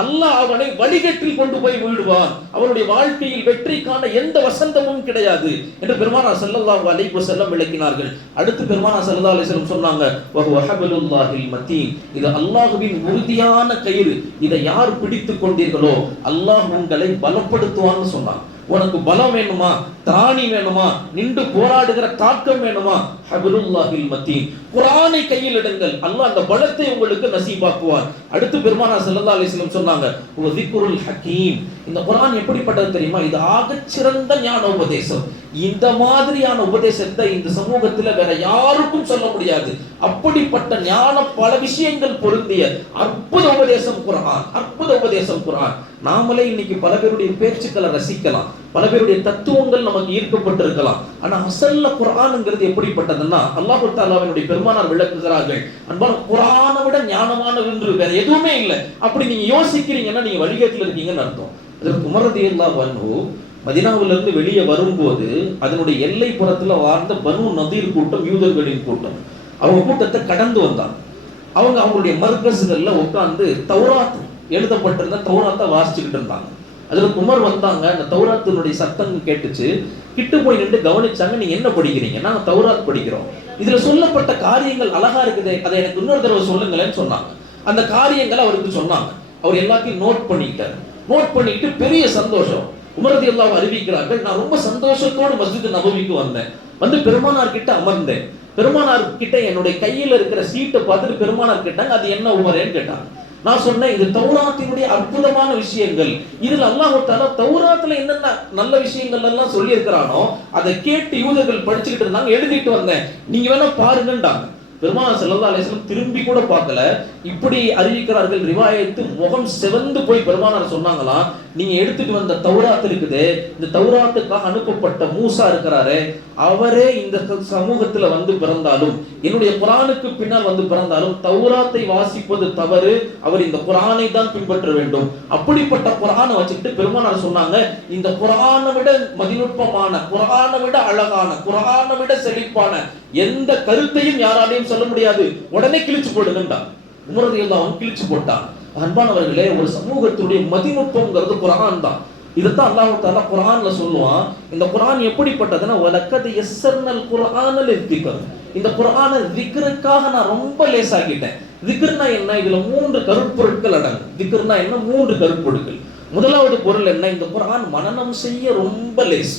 அல்லாஹ் அவனை வழிகேட்டில் கொண்டு போய் விடுவான். அவனுடைய வாழ்க்கையில் வெற்றிக்கான எந்த வசந்தமும் கிடையாது என்று பெருமானார் ஸல்லல்லாஹு அலைஹி வஸல்லம் விளக்கினார்கள். அடுத்து பெருமானார் ஸல்லல்லாஹு அலைஹி வஸல்லம் சொன்னாங்க, வஹுவ ஹப்லுல்லாஹில் மதீன், இது அல்லாஹ்வின் உறுதியான கயிறு, இதை யார் பிடித்துக் கொண்டீர்களோ அல்லாஹ் உங்களை பலப்படுத்துவான்னு சொன்னாங்க. உனக்கு பலம் வேணுமா, திராணி வேணுமா, நின்று போராடுகிற தாக்கம் வேணுமா, ஹப்லுல்லாஹில் மத்தீன். குர்ஆனை கையில் எடுங்கள், அல்லாஹ் அந்த பலத்தை உங்களுக்கு நசீபாக்குவார். அடுத்து பெருமானார் ஸல்லல்லாஹு அலைஹி வஸல்லம் சொன்னாங்க, வ திக்ருல் ஹகீம். இந்த குர்ஆன் எப்படிப்பட்டது தெரியுமா? இது ஆகச்சிறந்த ஞான உபதேசம். இந்த மாதிரியான உபதேசத்தை இந்த சமூகத்தில் வேற யாருக்கும் சொல்ல முடியாது. அப்படிப்பட்ட ஞான பல விஷயங்கள் பொருந்திய அற்புத உபதேசம் குர்ஆன், அற்புத உபதேசம் குர்ஆன். நாமளே இன்னைக்கு பல பேருடைய பேச்சுக்களை ரசிக்கலாம், பல பேருடைய தத்துவங்கள் நமக்கு ஈர்க்கப்பட்டிருக்கலாம். ஆனா அசல்ல குர்ஆன்ங்கிறது எப்படிப்பட்டதுன்னா, அல்லாஹ் தஆலாவினுடைய பெருமானார் விளக்குகிறார்கள், அன்பான குர்ஆனை விட ஞானமானது என்று வேற எதுவுமே இல்லை. அப்படி நீங்க யோசிக்கிறீங்கன்னா நீங்க வழிகேட்டில் இருக்கீங்கன்னு அர்த்தம். அதற்கு உமர் ரலியல்லாஹு அன்ஹு மதீனாவிலிருந்து வெளியே வரும்போது அதனுடைய எல்லை புறத்துல வாழ்ந்த பனு நதீர் கூட்டம், யூதர்களின் கூட்டம், அவங்க கூட்டத்தை கடந்து வந்தாங்க. அவங்க அவங்களுடைய மர்கஸ்கள்ல உட்கார்ந்து தௌராத் எழுதப்பட்டிருந்த தௌராத்தை வாசிச்சுக்கிட்டு இருந்தாங்க. அதுல உமர் வந்தாங்க, அந்த தௌராத்தினுடைய சத்தம் கேட்டுச்சு. கிட்டு போய் நின்று கவனிச்சாங்க. நீங்க என்ன படிக்கிறீங்க? நாங்க தௌராத் படிக்கிறோம். இதுல சொல்லப்பட்ட காரியங்கள் அழகா இருக்குது, அதை எனக்கு இன்னொரு தடவை சொல்லுங்களேன்னு சொன்னாங்க. அந்த காரியங்களை அவருக்கு சொன்னாங்க. அவர் எல்லாத்தையும் நோட் பண்ணிக்கிட்டாரு. நோட் பண்ணிக்கிட்டு பெரிய சந்தோஷம். உமர் ரலியல்லாஹு அறிவிக்கிறார்கள், நான் ரொம்ப சந்தோஷத்தோடு மஸ்ஜித் நபவிக்கு வந்தேன். வந்து பெருமானார் கிட்ட அமர்ந்தேன். பெருமானார் கிட்ட என்னுடைய கையில இருக்கிற சீட்டை பார்த்துட்டு பெருமானார் கேட்டாங்க, அது என்ன உமரேன்னு கேட்டாங்க. நான் சொன்னேன், இது தௌராத்தினுடைய அற்புதமான விஷயங்கள். இதுல அல்லாஹ் தஆலா தௌராத்துல என்னென்ன நல்ல விஷயங்கள் எல்லாம் சொல்லி இருக்கிறானோ அதை கேட்டு யூதர்கள் படிச்சுக்கிட்டு இருந்தாங்க, எழுதிட்டு வந்தேன், நீங்க வேணா பாருங்கன்றாங்க. பெருமானார் ஸல்லல்லாஹு அலைஹி வஸல்லம் திரும்பி கூட பார்க்கல. இப்படி அறிவிக்கிறார்கள் ரிவாயத்து. முகம் செவந்து போய் பெருமானார் சொன்னாங்களாம், நீங்க எடுத்துட்டு வந்த தௌராத் இருக்குது, இந்த தௌராத்துக்காக அனுப்பப்பட்ட மூசா இருக்கிறாரு, அவரே இந்த சமூகத்துல வந்து பிறந்தாலும், என்னுடைய குர்ஆனுக்கு பின்னால் வந்து பிறந்தாலும் தௌராத்தை வாசிப்பது தவறு, அவர் இந்த குர்ஆனை தான் பின்பற்ற வேண்டும். அப்படிப்பட்ட குர்ஆனை வச்சுக்கிட்டு பெருமானார் சொன்னாங்க, இந்த குர்ஆனை விட மதிநுட்பமான, குர்ஆனை விட அழகான, குர்ஆனை விட செழிப்பான எந்த கருத்தையும் யாராலையும் சொல்ல முடியாது, உடனே கிழிச்சு போடுங்கன்றான். உமர் ரலியல்லாஹு அன்ஹு கிழிச்சு போட்டான். அன்பானவர்களே, ஒரு சமூகத்துடைய மதிநுட்பம்ங்கிறது குர்ஆன் தான். இதுதான் அல்லாஹ் தஆலா குர்ஆன்ல சொல்லுவான். இந்த குர்ஆன் எப்படிப்பட்டதுன்னா, வலக்கத் யஸ்ஸர்னல் குர்ஆன லிذிக்ர். இந்த குர்ஆனை திக்ருக்காக நான் ரொம்ப லேசாக்கிட்டேன். திக்ர்னா என்ன? இதுல 3 கருப்பொருட்கள் அடங்கும். திக்ர்னா என்ன? 3 கருப்பொருட்கள். முதலாவது பொருள் என்ன? இந்த குர்ஆன் மனனம் செய்ய ரொம்ப லேஸ்.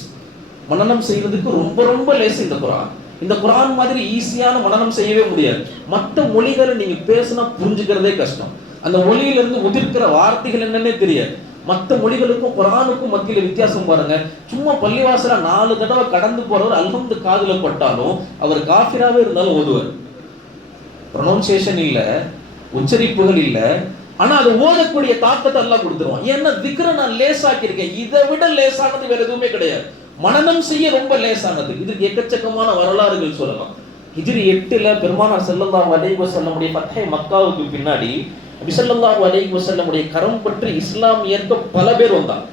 மனனம் செய்வதற்கு ரொம்ப ரொம்ப லேஸ் இந்த குர்ஆன். இந்த குர்ஆன் மாதிரி ஈஸியான மனனம் செய்யவே முடியாது. மற்ற மொழிகளை நீங்க பேசினா புரிஞ்சுக்கிறதே கஷ்டம். அந்த மொழியிலிருந்து உதிர்க்கிற வார்த்தைகள் என்னன்னே தெரியாது. மற்ற மொழிகளுக்கும் குர்ஆனுக்கும் மத்தியில வித்தியாசம் பாருங்க. சும்மா பள்ளிவாசல 4 தடவை கடந்து போறவர் அல்ஹம்து காதுல பட்டாலும் அவர் காஃபிராவே இருந்தாலும் ஓதுவார். ப்ரொனன்சியேஷன் இல்ல, உச்சரிப்புகள் இல்ல, ஆனா அது ஓதக்கூடிய தாக்கத்தை எல்லாம் கொடுத்துருவான். ஏன்னா திக்ரை நான் லேசாக்கி இருக்கேன். இதை விட லேசானது வேற எதுவுமே கிடையாது. மனனம் செய்ய ரொம்ப லேசானது. இதுக்கு எக்கச்சக்கமான வரலாறுகள் சொல்லலாம். ஹிஜ்ரி 8ல பெருமானார் ஸல்லல்லாஹு அலைஹி வஸல்லம் உடைய ஃபத்ஹே மக்காவுக்கு பின்னாடி நபி ஸல்லல்லாஹு அலைஹி வஸல்லம் உடைய கரம் பற்றி இஸ்லாம் ஏற்க பல பேர் வந்தாங்க.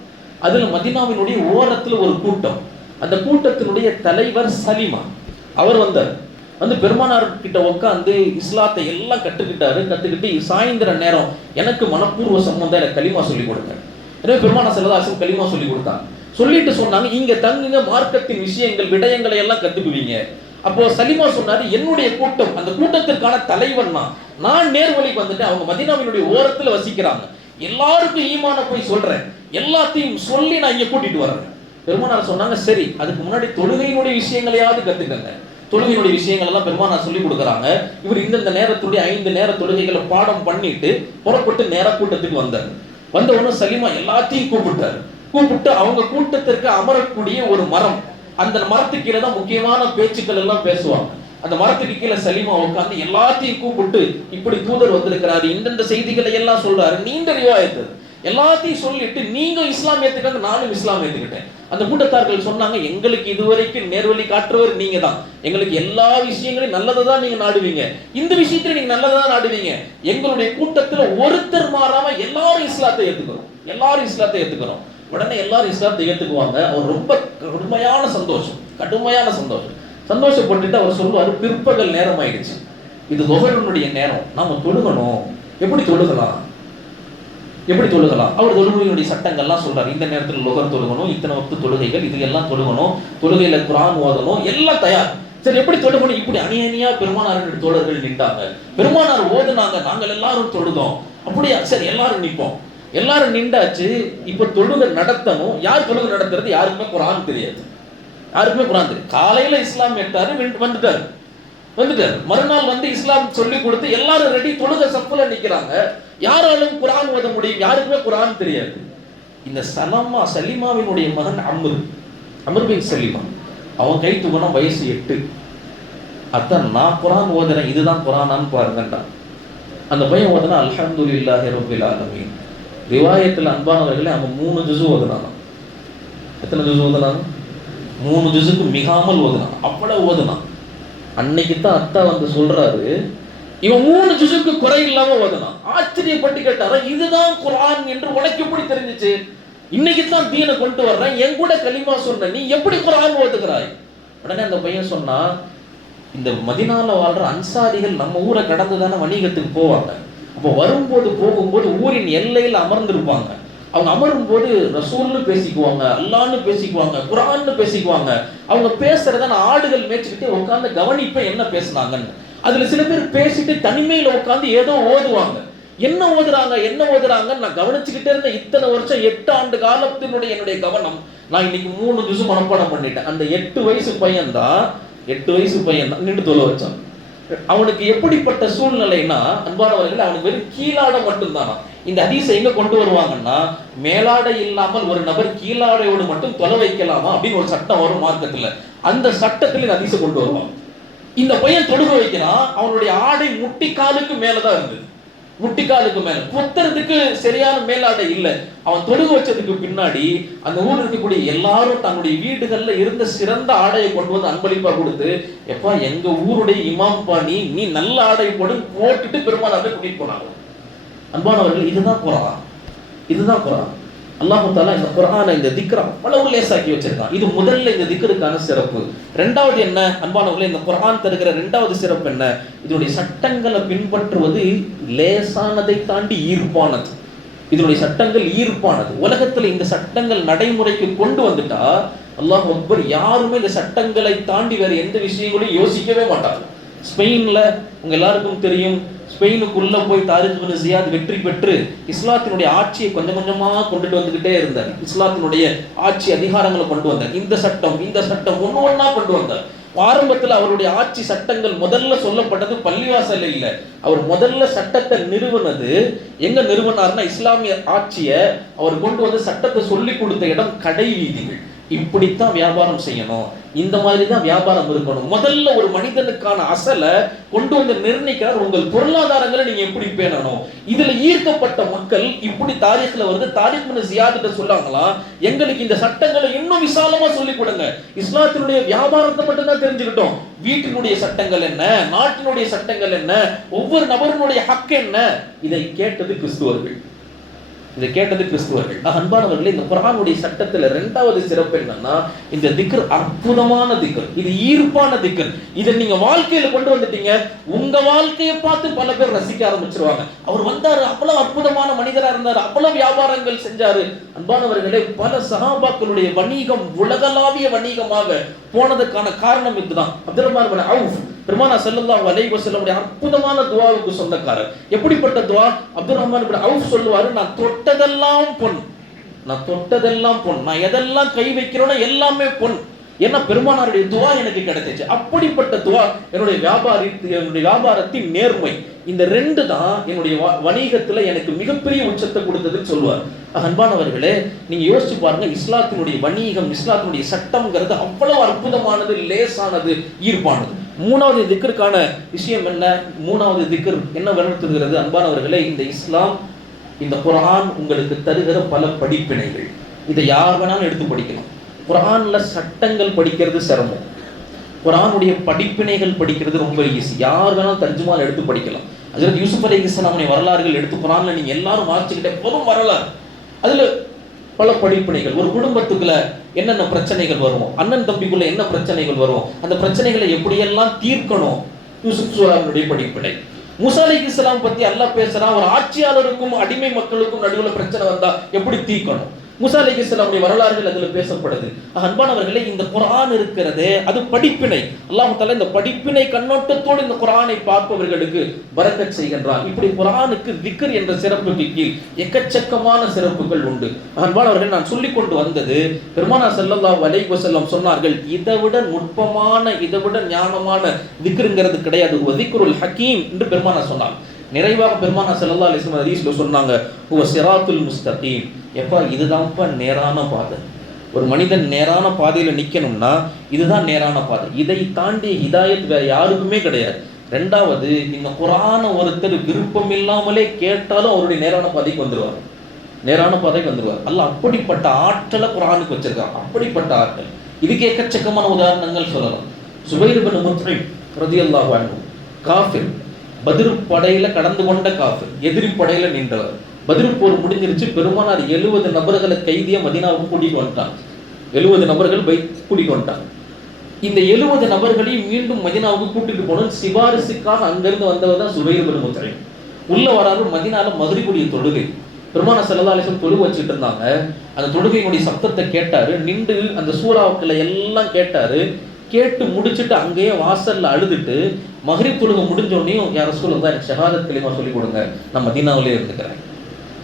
அதுல மதீனாவினுடைய ஓரத்துல ஒரு கூட்டம். அந்த கூட்டத்தினுடைய தலைவர் சலிமா அவர் வந்தார். வந்து பெருமானார் கிட்ட உட்காந்து இஸ்லாத்தை எல்லாம் கற்றுக்கிட்டு சாயந்தர நேரம் எனக்கு மனப்பூர்வ சம்பந்தம், எனக்கு கலிமா சொல்லி கொடுங்க. எனவே பெருமானார் ஸல்லல்லாஹு அலைஹி வஸல்லம் கலிமா சொல்லி கொடுத்தாங்க. சொல்லிட்டு சொன்னாங்க, இங்க தங்குங்க, மார்க்கத்தின் விஷயங்கள் விடயங்களை எல்லாம் கத்துக்குவீங்க. அப்போ சலிமா சொன்னாரு, என்னுடைய கூட்டம், அந்த கூட்டத்திற்கான தலைவன் நான் நேர்வழிக்கு வந்துட்டு அவங்க மதீனாவினுடைய ஓரத்துல வசிக்கிறாங்க, எல்லாருக்கும் ஈமான போய் சொல்றேன், எல்லாத்தையும் சொல்லி நான் இங்க கூட்டிட்டு வரேன். பெருமானார் சொன்னாங்க, சரி, அதுக்கு முன்னாடி தொழுகையினுடைய விஷயங்களையாவது கத்துக்கங்க. தொழுகையினுடைய விஷயங்கள் எல்லாம் பெருமானார் சொல்லி கொடுக்குறாங்க. இவர் இந்த நேரத்துடைய 5 நேர தொழுகைகளை பாடம் பண்ணிட்டு புறப்பட்டு நேர கூட்டத்துக்கு வந்தார். வந்த உடனே சலிமா எல்லாத்தையும் கூப்பிட்டு அவங்க கூட்டத்திற்கு அமரக்கூடிய ஒரு மரம், அந்த மரத்துக்கு கீழே தான் முக்கியமான பேச்சுக்கள் எல்லாம் பேசுவாங்க. அந்த மரத்துக்கு கீழே சலிமா உட்கார்ந்து எல்லாத்தையும் கூப்பிட்டு, இப்படி தூதர் வந்திருக்கிறாரு, இந்த செய்திகளை எல்லாம் சொல்றாரு, நீண்ட ரிவாயத்து எல்லாத்தையும் சொல்லிட்டு, நீங்க இஸ்லாம் ஏத்துக்காங்க, நானும் இஸ்லாம் ஏத்துக்கிட்டேன். அந்த கூட்டத்தார்கள் சொன்னாங்க, எங்களுக்கு இதுவரைக்கும் நேர்வழி காட்டுறவர் நீங்க தான், எங்களுக்கு எல்லா விஷயங்களையும் நல்லதான் நீங்க நாடுவீங்க, இந்த விஷயத்துல நீங்க நல்லதான் நாடுவீங்க, எங்களுடைய கூட்டத்துல ஒருத்தர் மாறாம எல்லாரும் இஸ்லாத்தை ஏத்துக்கிறோம். உடனே எல்லாரும் இஸ்லாத்தை ஏத்துக்குவாங்க. அவர் ரொம்ப கடுமையான சந்தோஷப்பட்டுட்டு அவர் சொல்லுவாரு, பிற்பகல் நேரம் ஆயிடுச்சு, இது லுஹருடைய நேரம், நாம தொழுகணும். எப்படி தொழுகலாம்? அவர் தொழுகையினுடைய சட்டங்கள்லாம் சொல்றாரு. இந்த நேரத்தில் லுஹர் தொழுகணும், இத்தனை வக்து தொழுகைகள், இது எல்லாம் தொழுகணும், தொழுகையில குர்ஆன் ஓதணும், எல்லாம் தயார். சரி, எப்படி தொழுகணும்? இப்படி அணியணியா பெருமானார் தோழர்கள் நின்றாங்க. பெருமானார் ஓதுனாங்க, நாங்கள் எல்லாரும் தொழுதோம். அப்படியா? சரி, எல்லாரும் நிற்போம். எல்லாரும் நின்றாச்சு. இப்ப தொழுகை நடத்தணும். யார் தொழுகை நடத்துறது? யாருக்குமே குர்ஆன் தெரியாது. காலையில இஸ்லாம் ஏற்றாரு, வந்துட்டாரு. வந்துட்டார். மறுநாள் வந்து இஸ்லாம் சொல்லி கொடுத்து எல்லாரும் ரெடி, தொழுக சப்புல நிக்கிறாங்க. யாராலும் குர்ஆன் ஓத முடியும்? யாருக்குமே குர்ஆன் தெரியாது. இந்த சலிமாவினுடைய மகன் அம்ர் பின் சலிமா, அவன் கை தூக்கின வயசு 8. அதான் நான் குர்ஆன் ஓதுறேன், இதுதான் குர்ஆனான்னு பாருங்கண்டா. அந்த பையன் ஓதுனா அல்ஹம்துலில்லாஹி ரப்பில் ஆலமீன். ரிவாயத்தில் அன்பானவர்களே அவன் 3 ஜுஸு ஓதுனான். எத்தனை ஜுஸு ஓதுனான்? 3 ஜுஸுக்கு மிகாமல் ஓதுனான். அவ்வளவு ஓதுனான். அன்னைக்கு தான் அத்தா வந்து சொல்றாரு, இவன் 3 ஜுஸுக்கு குறை இல்லாம ஓதுனான். ஆச்சரியப்பட்டு கேட்டாரா, இதுதான் குர்ஆன் என்று உனக்கு எப்படி தெரிஞ்சிச்சு? இன்னைக்கு தான் தீனை கொண்டு வர்றேன், என் கூட கலிமா சொன்ன, நீ எப்படி குர்ஆன் ஓதுகிறாய்? உடனே அந்த பையன் சொன்னா, இந்த மதீனால வாழ்ற அன்சாரிகள் நம்ம ஊரை கடந்து தானே வணிகத்துக்கு போவாங்க. அப்போ வரும்போது போகும்போது ஊரின் எல்லையில் அமர்ந்திருப்பாங்க. அவங்க அமரும் போது ரசூல்னு பேசிக்குவாங்க, அல்லான்னு பேசிக்குவாங்க, குர்ஆன்னு பேசிக்குவாங்க. அவங்க பேசுறத நான் ஆடுகள் மேய்ச்சிக்கிட்டே உட்காந்து கவனிப்பேன் என்ன பேசுனாங்கன்னு. அதுல சில பேர் பேசிட்டு தனிமையில உட்காந்து ஏதோ ஓதுவாங்க. என்ன ஓதுறாங்கன்னு நான் கவனிச்சுக்கிட்டே இருந்தேன். இத்தனை வருஷம் 8 ஆண்டு காலத்தினுடைய என்னுடைய கவனம், நான் இன்னைக்கு 3 ஜுஸு மனப்பாடம் பண்ணிட்டேன். அந்த 8 வயசு பையன் தான் நின்று தொழ வச்சான். அவனுக்கு எப்படிப்பட்ட சூழ்நிலைன்னா, அன்பானவர்கள், அவனுக்கு வெறும் கீழாடை மட்டும்தானா. இந்த ஹதீஸை எங்க கொண்டு வருவாங்கன்னா, மேலாடை இல்லாமல் ஒரு நபர் கீழாடையோடு மட்டும் தொலை வைக்கலாமா அப்படின்னு ஒரு சட்டம் வரும் மார்க்கத்துல. அந்த சட்டத்தில் இந்த ஹதீஸை கொண்டு வருவாங்க. இந்த பையன் தொழுக வைக்கிறான், அவனுடைய ஆடை முட்டிக்காலுக்கு மேலதான் இருந்தது. முட்டிக்காலுக்கு மேல பொத்துறதுக்கு சரியான மேலாடை இல்லை. அவன் தொழுக வச்சதுக்கு பின்னாடி அந்த ஊர் இருக்கக்கூடிய எல்லாரும் தன்னுடைய வீடுகள்ல இருந்த சிறந்த ஆடையை கொண்டு வந்து அன்பளிப்பா கொடுத்து, எப்பா எங்க ஊருடைய இமாம் பாணி, நீ நல்ல ஆடை போட்டுட்டு பெருமானாரை கூட்டிட்டு போனாங்க. அன்பானவர்கள், இதுதான் குர்ஆன். அல்லாஹ் தஆலா இந்த குர்ஆனை, இந்த திக்ரை அவ்வளவு லேசாக்கி வச்சிருக்கான். இது முதல்ல இந்த திக்ருக்கான சிறப்பு. ரெண்டாவது என்ன அன்பானவர்களே, இந்த குர்ஆன் தருகிற ரெண்டாவது சிறப்பு என்ன? இதனுடைய சட்டங்களை பின்பற்றுவது லேசானதை தாண்டி ஈர்ப்பானது. இதனுடைய சட்டங்கள் ஈர்ப்பானது. உலகத்துல இந்த சட்டங்கள் நடைமுறைக்கு கொண்டு வந்துட்டா அல்லாஹ் அக்பர், யாருமே இந்த சட்டங்களை தாண்டி வேற எந்த விஷயங்களையும் யோசிக்கவே மாட்டாங்க. ஸ்பெயின்ல உங்க எல்லாருக்கும் தெரியும், ஸ்பெயினுக்குள்ள போய் தாரிக் இப்னு ஜியாத் வெற்றி பெற்று இஸ்லாத்தினுடைய ஆட்சியை கொஞ்சம் கொஞ்சமா கொண்டுட்டு வந்துகிட்டே இருந்தார். இஸ்லாத்தினுடைய ஆட்சி அதிகாரங்களை கொண்டு வந்தார். இந்த சட்டம் ஒண்ணா கொண்டு வந்தார். ஆரம்பத்தில் அவருடைய ஆட்சி சட்டங்கள் முதல்ல சொல்லப்பட்டது பள்ளிவாசல் இல்லை. அவர் முதல்ல சட்டத்தை நிறுவனது எங்க நிறுவனார்னா, இஸ்லாமிய ஆட்சியை அவர் கொண்டு வந்து சட்டத்தை சொல்லி கொடுத்த இடம் கடை வீதிகள். இப்படித்தான் வியாபாரம் செய்யணும், இந்த மாதிரி தான் வியாபாரம் இருக்கணும். முதல்ல ஒரு மனிதனுக்கான அசலை கொண்டு வந்து நிர்ணயிக்கிறார். உங்கள் பொருளாதாரங்களை நீங்க எப்படி பேணணும். இதுல ஈர்க்கப்பட்ட மக்கள் இப்படி தாரீக்ல வருது. தாரிக் இப்னு ஜியாத் கிட்ட சொல்லாங்களா, எங்களுக்கு இந்த சட்டங்களை இன்னும் விசாலமா சொல்லி கொடுங்க. இஸ்லாத்தினுடைய வியாபாரத்தை மட்டும் தான் தெரிஞ்சுக்கிட்டோம், வீட்டினுடைய சட்டங்கள் என்ன, நாட்டினுடைய சட்டங்கள் என்ன, ஒவ்வொரு நபருடைய ஹக் என்ன, இதை கேட்டது கிறிஸ்துவர்கள். அன்பானவர்களே, இந்த குர்ஆனுடைய சட்டத்துல இரண்டாவது சிறப்பு என்னன்னா, இந்த திக்ர் அற்புதமான திக்ர், இது ஈர்ப்பான திக்ர். இதை நீங்க வாழ்க்கையில கொண்டு வந்துட்டீங்க, உங்க வாழ்க்கையை பார்த்து பல பேர் ரசிக்க ஆரம்பிச்சிருவாங்க. அவர் வந்தாரு, அவ்வளவு அற்புதமான மனிதரா இருந்தாரு, அவ்வளவு வியாபாரங்கள் செஞ்சாரு. அன்பானவர்களே, பல சஹாபாக்களுடைய வணிகம் உலகளாவிய வணிகமாக போனதுக்கான காரணம் இதுதான். அப்துர்ரஹ்மான் இப்னு அவுஃப் பெருமானார் ஸல்லல்லாஹு அலைஹி வஸல்லம் அற்புதமான துஆவுக்கு சொந்தக்காரர். எப்படிப்பட்ட துஆ? அப்துர்ரஹ்மான் இப்னு அவுஃப் சொல்லுவாரு, நான் தொட்டதெல்லாம் பொன், நான் எதெல்லாம் கை வைக்கிறேனோ எல்லாமே பொன். ஏன்னா பெருமானாருடைய துஆ எனக்கு கிடைச்சிச்சு. அப்படிப்பட்ட துஆ என்னுடைய வியாபாரத்தின் நேர்மை, இந்த ரெண்டு தான் என்னுடைய வணிகத்துல எனக்கு மிகப்பெரிய உச்சத்தை கொடுத்ததுன்னு சொல்லுவார். அன்பானவர்களே, நீங்க யோசிச்சு பாருங்க, இஸ்லாத்தினுடைய வணிகம், இஸ்லாத்தினுடைய சட்டம்ங்கிறது அவ்வளவு அற்புதமானது, லேசானது, ஈர்ப்பானது. மூணாவது திக்ருக்கான விஷயம் என்ன? மூணாவது திக்ர் என்ன வலியுறுத்துகிறது? அன்பானவர்களே, இந்த இஸ்லாம், இந்த குர்ஆன் உங்களுக்கு தருகிற பல படிப்பினைகள். இதை யார் வேணாலும் எடுத்து படிக்கலாம். குர்ஆன்ல சட்டங்கள் படிக்கிறது சிரமம், குர்ஆனுடைய படிப்பினைகள் படிக்கிறது ரொம்ப ஈஸி. யார் வேணாலும் தர்ஜுமால எடுத்து படிக்கலாம். ஹஜ்ரத் யூசுப் அலைஹிஸ்ஸலாமுடைய வரலாறுகள் எடுத்து குர்ஆன்ல நீங்க எல்லாரும் வாசிச்சுக்கிட்டே போதும் வரலாறு. அதுல பல படிப்பினைகள். ஒரு குடும்பத்துக்குள்ள என்னென்ன பிரச்சனைகள் வரும், அண்ணன் தம்பிக்குள்ள என்ன பிரச்சனைகள் வரும், அந்த பிரச்சனைகளை எப்படியெல்லாம் தீர்க்கணும், யூசுப் சூராவுடைய படிப்பினை. மூசா அலைஹிஸ்ஸலாம் பத்தி அல்லாஹ் பேசுறான், ஒரு ஆட்சியாளருக்கும் அடிமை மக்களுக்கும் நடுவுல பிரச்சனை வந்தா எப்படி தீர்க்கணும். மூசா அலைஹிஸ்ஸலாமுடைய வரலாறுகள் அதில் பேசப்படுது. அன்பானவர்களே, இந்த குர்ஆன் இருக்கிறதே அது படிப்பினை. அல்லாஹ் தஆலா இந்த படிப்பினை கண்ணோட்டத்தோடு இந்த குர்ஆனை பார்ப்பவர்களுக்கு பரக்கத் செய்கின்றான். இப்படி குர்ஆனுக்கு திக்ர் என்ற சிறப்புக்கு கீழ் எக்கச்சக்கமான சிறப்புகள் உண்டு. அன்பானவர்கள், நான் சொல்லிக் கொண்டு வந்தது, பெருமானார் ஸல்லல்லாஹு அலைஹி வஸல்லம் சொன்னார்கள், இதைவிட நுட்பமான இதைவிட ஞானமான திக்ருங்கிறது கிடையாது. வதிக்ருல் ஹக்கீம் என்று பெருமானார் சொன்னார். நிறைவாக பெருமானார் ஸல்லல்லாஹு அலைஹி வஸல்லம் ஹதீஸ்ல சொன்னாங்க, ஹுவ சிராத்துல் முஸ்தகீம். எப்பா இதுதான்ப்பா நேரான பாதை. ஒரு மனிதன் நேரான பாதையில் நிற்கணும்னா இதுதான் நேரான பாதை. இதை தாண்டி ஹிதாயத் வேற யாருக்குமே கிடையாது. ரெண்டாவது, இந்த குர்ஆனை ஒருத்தர் விருப்பம் இல்லாமலே கேட்டாலும் அவருடைய நேரான பாதைக்கு வந்துடுவார். நேரான பாதைக்கு வந்துடுவார். அல்லாஹ் அப்படிப்பட்ட ஆற்றலை குர்ஆனுக்கு வச்சிருக்கான். அப்படிப்பட்ட ஆற்றல். இதுக்கு எக்கச்சக்கமான உதாரணங்கள் சொல்லலாம். சுபைர் இப்னு முத்இம் ரலியல்லாஹு அன்ஹு, காஃபிர், பத்ர் படையில கடந்து கொண்ட காஃபிர், எதிரி படையில நின்றவர். பத்ர் போர் முடிஞ்சிருச்சு. பெருமானார் 70 நபர்களை கைதியா மதீனாவுக்கு கூட்டிட்டு வந்துட்டாங்க. 70 நபர்கள் கூட்டிட்டு வந்துட்டாங்க. இந்த 70 நபர்களையும் மீண்டும் மதீனாவுக்கு கூட்டிட்டு போகணும் சிபாரிசுக்காக அங்கிருந்து வந்தவர் தான் சுபைர் இப்னு முத்இம். உள்ள வராரு. மதீனால மக்ரிபுடைய தொழுகை. பெருமானார் ஸல்லல்லாஹு அலைஹி வஸல்லம் தொழுகை வச்சுட்டு இருந்தாங்க. அந்த தொழுகையினுடைய சத்தத்தை கேட்டாரு. நின்று அந்த சூறாக்களை எல்லாம் கேட்டாரு. கேட்டு முடிச்சுட்டு அங்கேயே வாசல்ல அழுதுட்டு மக்ரிப் தொழுகை முடிஞ்சோடனையும், யா ரசூலல்லாஹ் எனக்கு ஷஹாதத் கலிமா சொல்லி கொடுங்க, நான் மதீனாவிலே இருந்துக்கிறேன்,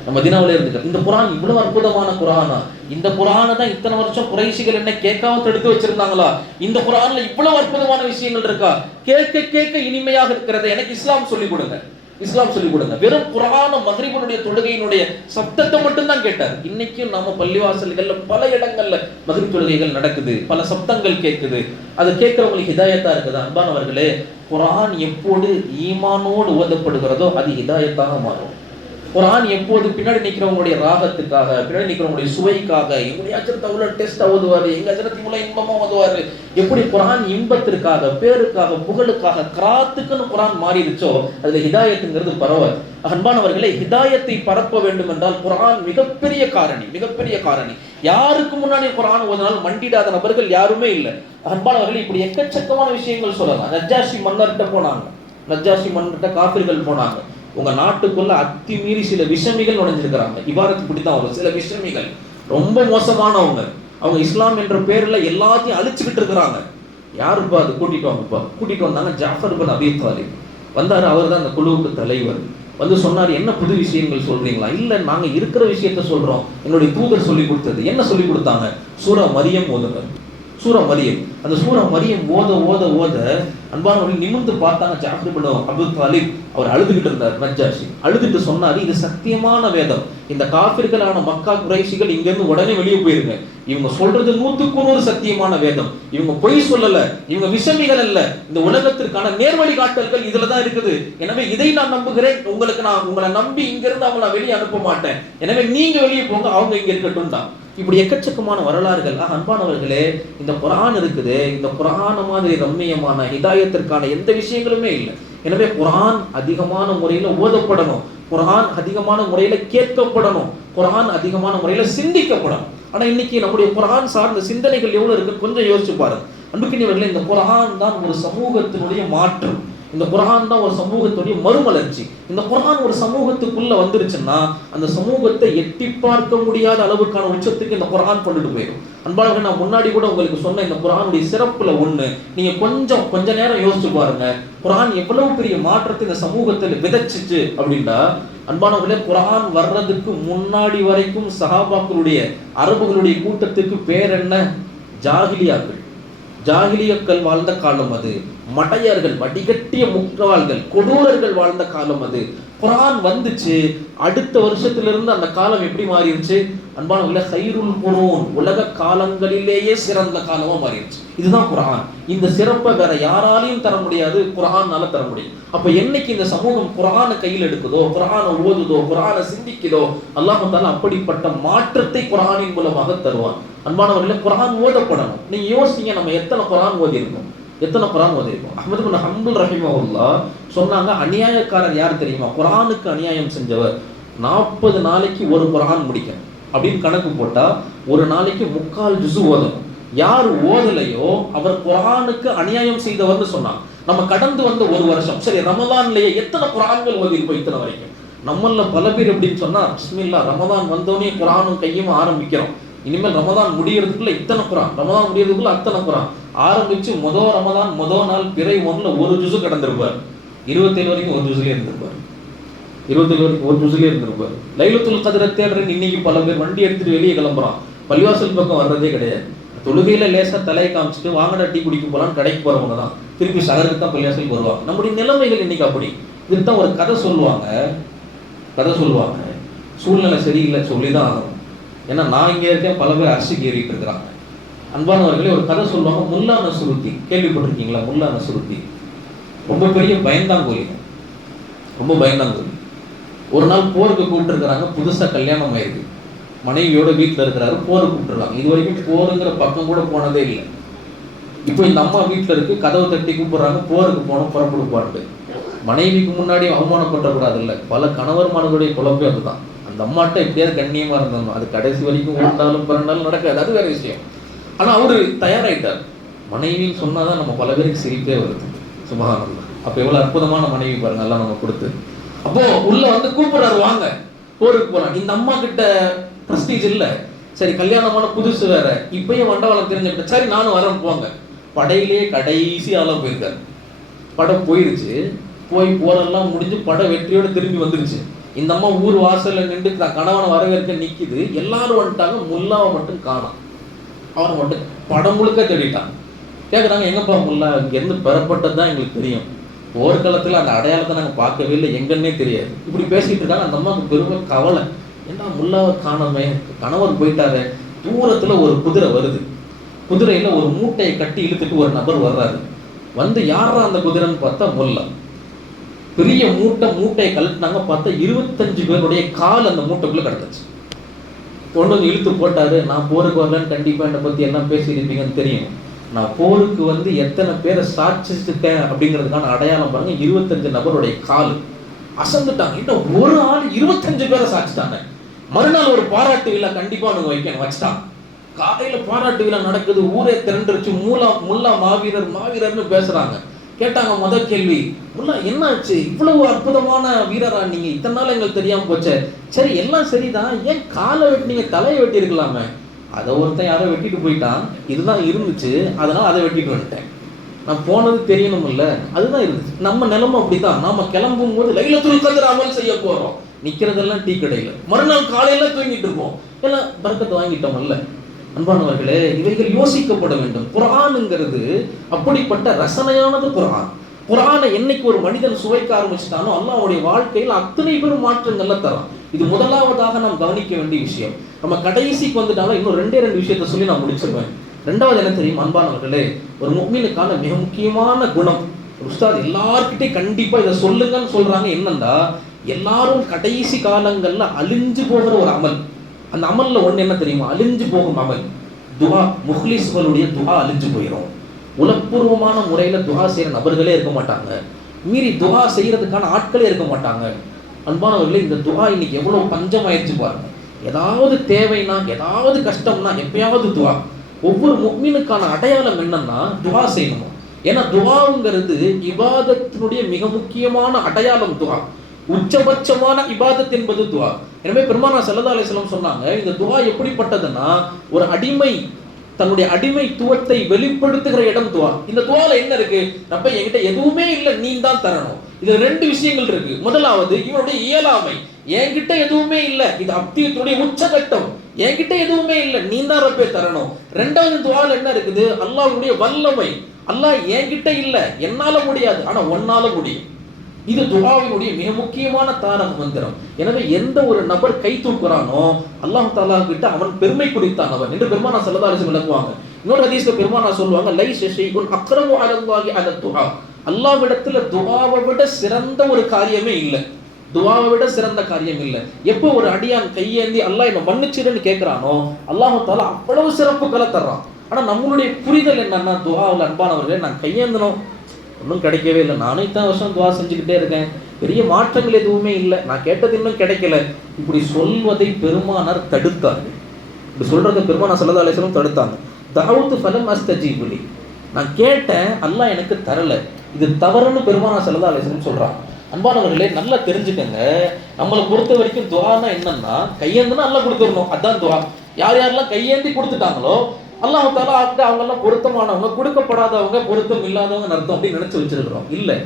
நான் மதீனாவிலே இருந்துக்கிறேன். இந்த குர்ஆன் இவ்வளவு அற்புதமான குர்ஆனா? இந்த குர்ஆனை தான் இத்தனை வருஷம் குறைஷிகள் என்ன கேட்காம தடுத்து வச்சிருந்தாங்களா? இந்த குர்ஆன்ல இவ்வளவு அற்புதமான விஷயங்கள் இருக்கா? கேட்க கேட்க இனிமையாக இருக்கிறது. எனக்கு இஸ்லாம் சொல்லிக் கொடுங்க, இஸ்லாம் சொல்லிக் கொடுங்க. வெறும் குர்ஆன் மக்ரிபுடைய தொழுகையினுடைய சப்தத்தை மட்டும் தான் கேட்டார். இன்னைக்கும் நாம பள்ளிவாசல்கள்ல பல இடங்கள்ல மக்ரிப் தொழுகைகள் நடக்குது, பல சப்தங்கள் கேட்குது. அது கேட்கிறவங்களுக்கு ஹிதாயத்தா இருக்குது. அன்பானவர்களே, குர்ஆன் எப்போது ஈமானோடு ஓதப்படுகிறதோ அது ஹிதாயத்தாக மாறும். குர்ஆன் எப்போது பின்னாடி நிற்கிறவங்களுடைய ராகத்துக்காக, பின்னாடி நிற்கிறவங்களுடைய சுவைக்காக, எங்களுடைய அஜரத் அவ்வளோ டெஸ்ட் ஓதுவாரு, எங்க அஜரத் இவ்வளோ இன்பமா ஓதுவாரு, எப்படி குர்ஆன் இன்பத்திற்காக, பேருக்காக, புகழுக்காக, கிராத்துக்குன்னு குர்ஆன் மாறிடுச்சோ அதுல ஹிதாயத்துங்கிறது பரவாது. அன்பானவர்களே, ஹிதாயத்தை பரப்ப வேண்டும் என்றால் குர்ஆன் மிகப்பெரிய காரணி, மிகப்பெரிய காரணி. யாருக்கு முன்னாடி குர்ஆன் ஓதினால் மண்டிடாத நபர்கள் யாருமே இல்லை. அன்பானவர்களே, இப்படி எக்கச்சக்கமான விஷயங்கள் சொல்லலாம். நஜ்ஜாஷி மன்னர்கிட்ட போனாங்க. நஜ்ஜாஷி மன்னர்கிட்ட காஃபிர்கள் போனாங்க. உங்க நாட்டுக்குள்ள அத்துமீறி சில விஷமிகள் நுழைஞ்சிருக்கிறாங்க. இபாரத்து இப்படித்தான் வரும். சில விஷமிகள் ரொம்ப மோசமானவங்க. அவங்க இஸ்லாம் என்ற பேர்ல எல்லாத்தையும் அழிச்சுக்கிட்டு இருக்கிறாங்க. யாருப்பா அது? கூட்டிட்டு வாங்கப்பா. கூட்டிட்டு வந்தாங்க. ஜாஃபர் இப்னு அபீ தாலிப் வந்தாரு. அவர் தான் அந்த குழுவுக்கு தலைவர். வந்து சொன்னார், என்ன புது விஷயங்கள் சொல்றீங்களா? இல்ல, நாங்க இருக்கிற விஷயத்த சொல்றோம். என்னுடைய தூதர் சொல்லி கொடுத்தது. என்ன சொல்லி கொடுத்தாங்க? சூரா மரியம் ஓதுங்க. சூரா மரியம். அந்த சூரா மரியம் ஓத ஓத ஓத அன்பானவர்கள் நிமிர்ந்து பார்த்தாங்க. ஜாஃபர் இப்னு அபூ தாலிப் அவர் அழுதுகிட்டு இருந்தார். நஜ்ஜாஷி அழுதுட்டு சொன்னாரு, இது சத்தியமான வேதம். இந்த காஃபிர்களான மக்கா குறைஷிகள் இங்க இருந்து உடனே வெளியே போயிருங்க. இவங்க சொல்றது 100க்கு 100 சத்தியமான வேதம். இவங்க பொய் சொல்லல, இவங்க விஷமிகள் அல்ல. இந்த உலகத்திற்கான நேர்வழி காட்டல்கள் இதுலதான் இருக்குது. எனவே இதை நான் நம்புகிறேன். நான் உங்களை நம்பி இங்க இருந்து அவங்களை வெளியே அனுப்ப மாட்டேன். எனவே நீங்க வெளியே போங்க, அவங்க இங்க இருக்கட்டும் தான். இப்படி எக்கச்சக்கமான வரலாறுகள். அன்பானவர்களே, இந்த குர்ஆன் இருக்குது. இந்த குர்ஆன் மாதிரி ரம்மியமான ஹிதாயத்திற்கான எந்த விஷயங்களுமே இல்லை. எனவே குர்ஆன் அதிகமான முறையில் ஓதப்படணும். குர்ஆன் அதிகமான முறையில் கேட்கப்படணும். குர்ஆன் அதிகமான முறையில் சிந்திக்கப்படணும். ஆனா இன்னைக்கு நம்முடைய குர்ஆன் சார்ந்த சிந்தனைகள் எவ்வளவு இருக்கு கொஞ்சம் யோசிச்சு பாருங்க. அன்புக்கினியவர்களே, இந்த குர்ஆன் தான் ஒரு சமூகத்தினுடைய மாற்றம். இந்த குர்ஆன் தான் ஒரு சமூகத்துடைய மறுமலர்ச்சி. இந்த குர்ஆன் ஒரு சமூகத்துக்குள்ள வந்துருச்சுன்னா அந்த சமூகத்தை எட்டி பார்க்க முடியாத அளவுக்கான உச்சத்துக்கு இந்த குர்ஆன் கொண்டுட்டு போயிடும். அன்பானவர்களே, நான் முன்னாடி கூட உங்களுக்கு சொன்ன இந்த குர்ஆனுடைய சிறப்புல ஒண்ணு, நீங்க கொஞ்ச நேரம் யோசிச்சு பாருங்க. குர்ஆன் எவ்வளவு பெரிய மாற்றத்தை இந்த சமூகத்துல விதைச்சிச்சு அப்படின்னா, அன்பானவர்களே, குர்ஆன் வர்றதுக்கு முன்னாடி வரைக்கும் சஹாபாக்களுடைய அரபுகளுடைய கூட்டத்துக்கு பேர் என்ன? ஜாகிலியாக்கள். ஜாகிலியக்கள் வாழ்ந்த காலம் அது. மடையர்கள், வடிகட்டிய முக்கால்கள், கொடூரர்கள் வாழ்ந்த காலம் அது. குர்ஆன் வந்துச்சு. அடுத்த வருஷத்திலிருந்து அந்த காலம் எப்படி மாறிடுச்சு? அன்பானவர்களே, கைருல் குரூன், உலக காலங்களிலேயே சிறந்த காலமா மாறிடுச்சு. இதுதான் குர்ஆன். இந்த சிறப்பை வேற யாராலையும் தர முடியாது, குர்ஆனால தர முடியும். அப்ப என்னைக்கு இந்த சமூகம் குர்ஆனை கையில் எடுக்குதோ, குர்ஆனை ஓதுதோ, குர்ஆனை சிந்திக்குதோ, அல்லாஹ் தஆலா அப்படிப்பட்ட மாற்றத்தை குர்ஆனின் மூலமாக தருவான். அன்பானவர்களே, குர்ஆன் ஓதப்படணும். நீங்க யோசிங்க, நம்ம எத்தனை குர்ஆன் ஓதி இருக்கோம்? எத்தனை குர்ஆன் ஓதிருக்கோம்? அஹ்மது பின் ஹம்பல் ரஹிமஹுல்லாஹ் சொன்னாங்க, அநியாயக்காரர் யார் தெரியுமா? குர்ஆனுக்கு அநியாயம் செஞ்சவர். 40 நாளைக்கு ஒரு குர்ஆன் முடிக்கணும் அப்படின்னு கணக்கு போட்டா ஒரு நாளைக்கு 3/4 ஜுஸு ஓதணும். யார் ஓதலையோ அவர் குர்ஆனுக்கு அநியாயம் செய்தவர்னு சொன்னாங்க. நம்ம கடந்து வந்த ஒரு வருஷம், சரி ரமலான்லயே எத்தனை குர்ஆன்கள் ஓதிருப்போம்? இத்தனை வரைக்கும் நம்மள பல பேர் எப்படின்னு சொன்னா, பிஸ்மில்லா ரமதான் வந்தோடனே குரானும் கையும் ஆரம்பிக்கிறோம். இனிமேல் ரமதான் முடியறதுக்குள்ள இத்தனை குரான், ரமதான் முடியறதுக்குள்ள அத்தனை குரான் ஆரம்பிச்சு ரமதான் நாள் பிறை ஒன்றுல ஒரு ஜுசு கடந்திருப்பார். 27 வரைக்கும் ஒரு ஜுசுலேயே இருந்திருப்பார். 27 வரைக்கும் ஒரு ஜுசுலேயே இருந்திருப்பார். லைலத்துல் கத்ரை தேடுறேன்னு இன்னைக்கு பல பேர் வண்டி எடுத்துட்டு வெளியே கிளம்புறான். பள்ளிவாசல் பக்கம் வர்றதே கிடையாது. தொழுகையில லேசா தலையை காமிச்சிட்டு வாங்கடா டீ குடிக்க போலான்னு கடைக்கு போறவங்க தான் திருப்பி சகருக்கு தான் பள்ளிவாசலுக்கு வருவாங்க. நம்முடைய நிலைமைகள் இன்னைக்கு அப்படி. இதுக்கு தான் ஒரு கதை சொல்லுவாங்க. சூழ்நிலை சரியில்லை சொல்லிதான் ஆகும். ஏன்னா நான் இங்கே இருக்கேன், பல பேர் அரசுக்கு ஏறிட்டு இருக்கிறாங்க. அன்பானவர்களே, ஒரு கதை சொல்லுவாங்க. முல்லா நசுருத்தி கேள்விப்பட்டிருக்கீங்களா? முல்லா நசுருத்தி ரொம்ப பெரிய பயந்தாங்கோலி. ஒரு நாள் போருக்கு கூப்பிட்டு இருக்கிறாங்க. புதுசா கல்யாணம் ஆயிருக்கு. மனைவியோட வீட்டில் இருக்கிறாரு. போருக்கு கூப்பிட்டுருக்காங்க. இது வரைக்கும் போருங்கிற பக்கம் கூட போனதே இல்லை. இப்போ இந்த அம்மா வீட்டில் இருக்கு. கதவை தட்டி கூப்பிடுறாங்க. போருக்கு போனோம், புறப்படுப்பாட்டு. மனைவிக்கு முன்னாடி அவமானப்படக்கூடாது இல்லை. பல கணவர்மார்களுடைய குழப்பம் அதுதான். அந்த அம்மாட்ட எப்படியாவது கண்ணியமா இருந்தோம். அது கடைசி வரைக்கும் ஓட்டாலும் பிறந்தாலும் நடக்காது, அது வேற விஷயம். ஆனா அவரு தயாராயிட்டார். மனைவின்னு சொன்னாதான் நம்ம பல பேருக்கு சிரிப்பே வருது. சுபஹானல்லாஹ். அப்ப எவ்வளவு அற்புதமான மனைவி பாருங்க, எல்லாம் நம்ம கொடுத்து. அப்போ உள்ள வந்து கூப்பிடுறாரு, வாங்க போருக்கு போலாம். இந்த அம்மா கிட்ட பிரஸ்டீஜ் இல்ல. சரி, கல்யாணமான புதுசு வேற, இப்பயும் வண்டவாளம் தெரிஞ்சுக்கிட்ட. சரி நானும் வரேன் போங்க. படையிலேயே கடைசி ஆளா போயிருக்காரு. படம் போயிருச்சு. போரெல்லாம் முடிஞ்சு படம் வெற்றியோட திரும்பி வந்துருச்சு. இந்த அம்மா ஊர் வாசல்ல நின்று கணவனை வரவேற்க நிக்குது. எல்லாரும் வந்துட்டாங்க. முல்லாவை மட்டும் காணோம். அவனை மட்டும் படம் முழுக்க தேடிட்டான். கேட்குறாங்க, எங்கப்பா முல்லா? இங்கேருந்து பெறப்பட்டது தான் எங்களுக்கு தெரியும். போர்க்களத்தில் அந்த அடையாளத்தை நாங்கள் பார்க்கவே இல்லை, எங்கன்னே தெரியாது. இப்படி பேசிட்டு இருக்காங்க. அந்த அம்மாவுக்கு பெரும் கவலை. ஏன்னா முல்லாவை காணோமே, கணவர் போயிட்டாரு. தூரத்துல ஒரு குதிரை வருது. குதிரையில ஒரு மூட்டையை கட்டி இழுத்துட்டு ஒரு நபர் வர்றாரு. வந்து யாரா அந்த குதிரைன்னு பார்த்தா முல்லா. பெரிய மூட்டையை கழட்டினாங்க. பார்த்தா 25 பேருடைய கால் அந்த மூட்டைக்குள்ள கிடந்துச்சு. கொண்டு வந்து இழுத்து போட்டாரு. நான் போருக்கு வரலன்னு கண்டிப்பா என்னை பத்தி எல்லாம் பேசியிருப்பீங்கன்னு தெரியும். நான் போருக்கு வந்து எத்தனை பேரை சாட்சிச்சுட்டேன் அப்படிங்கிறதுக்கான அடையாளம் பாருங்க. 25 நபருடைய கால். அசந்துட்டாங்க. இன்னும் ஒரு ஆள் 25 பேரை சாட்சிட்டாங்க. மறுநாள் ஒரு பாராட்டு விழா கண்டிப்பா அவங்க வைக்கணும், வச்சுட்டான். காலையில பாராட்டு விழா நடக்குது. ஊரே திரண்டுருச்சு. முல்லா மாவீரர்னு பேசுறாங்க. கேட்டாங்க முதல் கேள்வி, முல்லா என்னாச்சு? இவ்வளவு அற்புதமான வீரரா நீங்க? இத்தனை நாள் எங்களுக்கு தெரியாம போச்சே. சரி, எல்லாம் சரிதான், ஏன் காலை வெட்டினீங்க? தலையை வெட்டி இருக்கலாமே. அதை ஒருத்தன் யாரோ வெட்டிட்டு போயிட்டான். இதுதான் இருந்துச்சு, அதனால அதை வெட்டிட்டு வந்துட்டேன். நான் போனது தெரியணும் இல்ல, அதுதான் இருந்துச்சு. நம்ம நிலைமை அப்படித்தான். நாம கிளம்பும் போது லைலத்துல் கத்ர் அமல் செய்ய போறோம். நிக்கிறதெல்லாம் டீ கடையில. மறுநாள் காலையில தூங்கிட்டு இருப்போம். எல்லாம் பரக்கத்தை வாங்கிட்டோம் இல்ல. அன்பானவர்களே, இவைகள் யோசிக்கப்பட வேண்டும். குர்ஆனுங்கிறது அப்படிப்பட்ட ரசனையானது. குர்ஆனை என்னைக்கு ஒரு மனிதன் சுவைக்க ஆரம்பிச்சுட்டானோ அல்லாஹ்வுடைய வாழ்க்கையில் அத்தனை பெரும் மாற்றங்கள்ல தரும். இது முதலாவதாக நாம் கவனிக்க வேண்டிய விஷயம். நம்ம கடைசிக்கு வந்துட்டாலும் இன்னும் ரெண்டே விஷயத்தை சொல்லி நான் முடிச்சிருவேன். ரெண்டாவது என்ன தெரியும் அன்பானவர்களே, ஒரு முஃமினுக்கான மிக முக்கியமான குணம். உஸ்தாத் எல்லார்கிட்டே கண்டிப்பா இதை சொல்லுங்கன்னு சொல்றாங்க. என்னன்னா, எல்லாரும் கடைசி காலங்கள்ல அழிஞ்சு போகிற ஒரு அமல். அந்த அமல்ல ஒண்ணு என்ன தெரியுமா? அழிஞ்சு போகும் அமல் துஆ. முஹ்லிஸ்களுடைய துஆ அழிஞ்சு போயிடும். உலகப்பூர்வமான முறையில துஆ செய்யற நபர்களே இருக்க மாட்டாங்க. மீறி துஆ செய்யறதுக்கான ஆட்களே இருக்க மாட்டாங்க. அன்பானவர்களே, இந்த துஆ இன்னைக்கு எவ்வளவு பஞ்சமாயிருச்சு பாருங்க. ஏதாவது தேவைனா, ஏதாவது கஷ்டம்னா எப்பயாவது துஆ. ஒவ்வொரு முஃமினுக்கான அடையாளம் என்னன்னா துஆ செய்யணும். ஏன்னா துஆங்கிறது இபாதத்தினுடைய மிக முக்கியமான அடையாளம். துஆ உச்சபட்சமான இபாதத் என்பது துஆ. எனவே பெருமானார் ஸல்லல்லாஹு அலைஹி வஸல்லம் சொன்னாங்க, இந்த துஆ எப்படிப்பட்டதுன்னா, ஒரு அடிமை தன்னுடைய அடிமைத்துவத்தை வெளிப்படுத்துகிற இடம் துஆ. இந்த துஆல என்ன இருக்கு? ரப்பே, என்கிட்ட எதுவுமே இல்லை, நீ தான் தரணும். இதுல ரெண்டு விஷயங்கள் இருக்கு. முதலாவது, இவனுடைய இயலாமை. என்கிட்ட எதுவுமே இல்லை, இது அப்தியத்துடைய உச்சகட்டம். என்கிட்ட எதுவுமே இல்லை, நீ தான் ரப்பே தரணும். ரெண்டாவது துஆல என்ன இருக்குது? அல்லாஹ்வுடைய வல்லமை. அல்லாஹ் என்கிட்ட இல்லை, என்னால முடியாது, ஆனா உன்னால முடியும். இது துஆவினுடைய மிக முக்கியமான தாரக மந்திரம். எனவே எந்த ஒரு நபர் கை தூக்குறானோ அல்லாஹ் தஆலா கிட்ட அவன் பெருமை குறித்தானவன் என்று பெருமானார் ஸல்லல்லாஹு அலைஹி வஸல்லம் விளக்குவாங்க. இன்னொரு ஹதீஸ்ல பெருமானார் சொல்லுவாங்க, லைஸ ஷைஉன் அக்ரமு அலல்லாஹி அல துஆ. அல்லாஹ்விடத்துல துஆவை விட சிறந்த ஒரு காரியமே இல்லை. துஆவை விட சிறந்த காரியம் இல்லை. எப்போ ஒரு அடியான் கையேந்தி அல்லாஹ் என்ன மன்னிச்சிருன்னு கேட்கிறானோ அல்லாஹ் தஆலா அவ்வளவு சிறப்புகளை தர்றான். ஆனா நம்மளுடைய புரிதல் என்னன்னா, துஆவில் அன்பானவர்களே, நான் கையேந்தணும், ஒன்றும் கிடைக்கவே இல்லை, நானும் இத்தனை வருஷம் துஆ செஞ்சுக்கிட்டே இருக்கேன், பெரிய மாற்றங்கள் எதுவுமே இல்லை, நான் கேட்டது இன்னும் கிடைக்கல, இப்படி சொல்வதை பெருமானார் தடுத்தார்கள். இப்படி சொல்றதை பெருமானார் ஸல்லல்லாஹு அலைஹி வஸல்லம் தடுத்தாங்க. தஅவுது ஃபலம் அஸ்தஜீபு லி, நான் கேட்டேன், அல்லாஹ் எனக்கு தரல, இது தவறுன்னு பெருமானார் ஸல்லல்லாஹு அலைஹி வஸல்லம் சொல்றாங்க. அன்பானவர்களே, நல்லா தெரிஞ்சுக்கங்க. நம்மளை பொறுத்த வரைக்கும் துஆனா என்னன்னா, கையேந்துனா அல்லாஹ் கொடுத்துடணும், அதான் துஆ. யார் யாரெல்லாம் கையேந்தி கொடுத்துட்டாங்களோ அல்லாஹ் தஆலா அவங்க எல்லாம் பொருத்தமானவங்க, கொடுக்கப்படாதவங்க, பொருத்தம் இல்லாதவங்க அர்த்தம் அப்படின்னு நினைச்சு வச்சிருக்கிறோம். இல்லை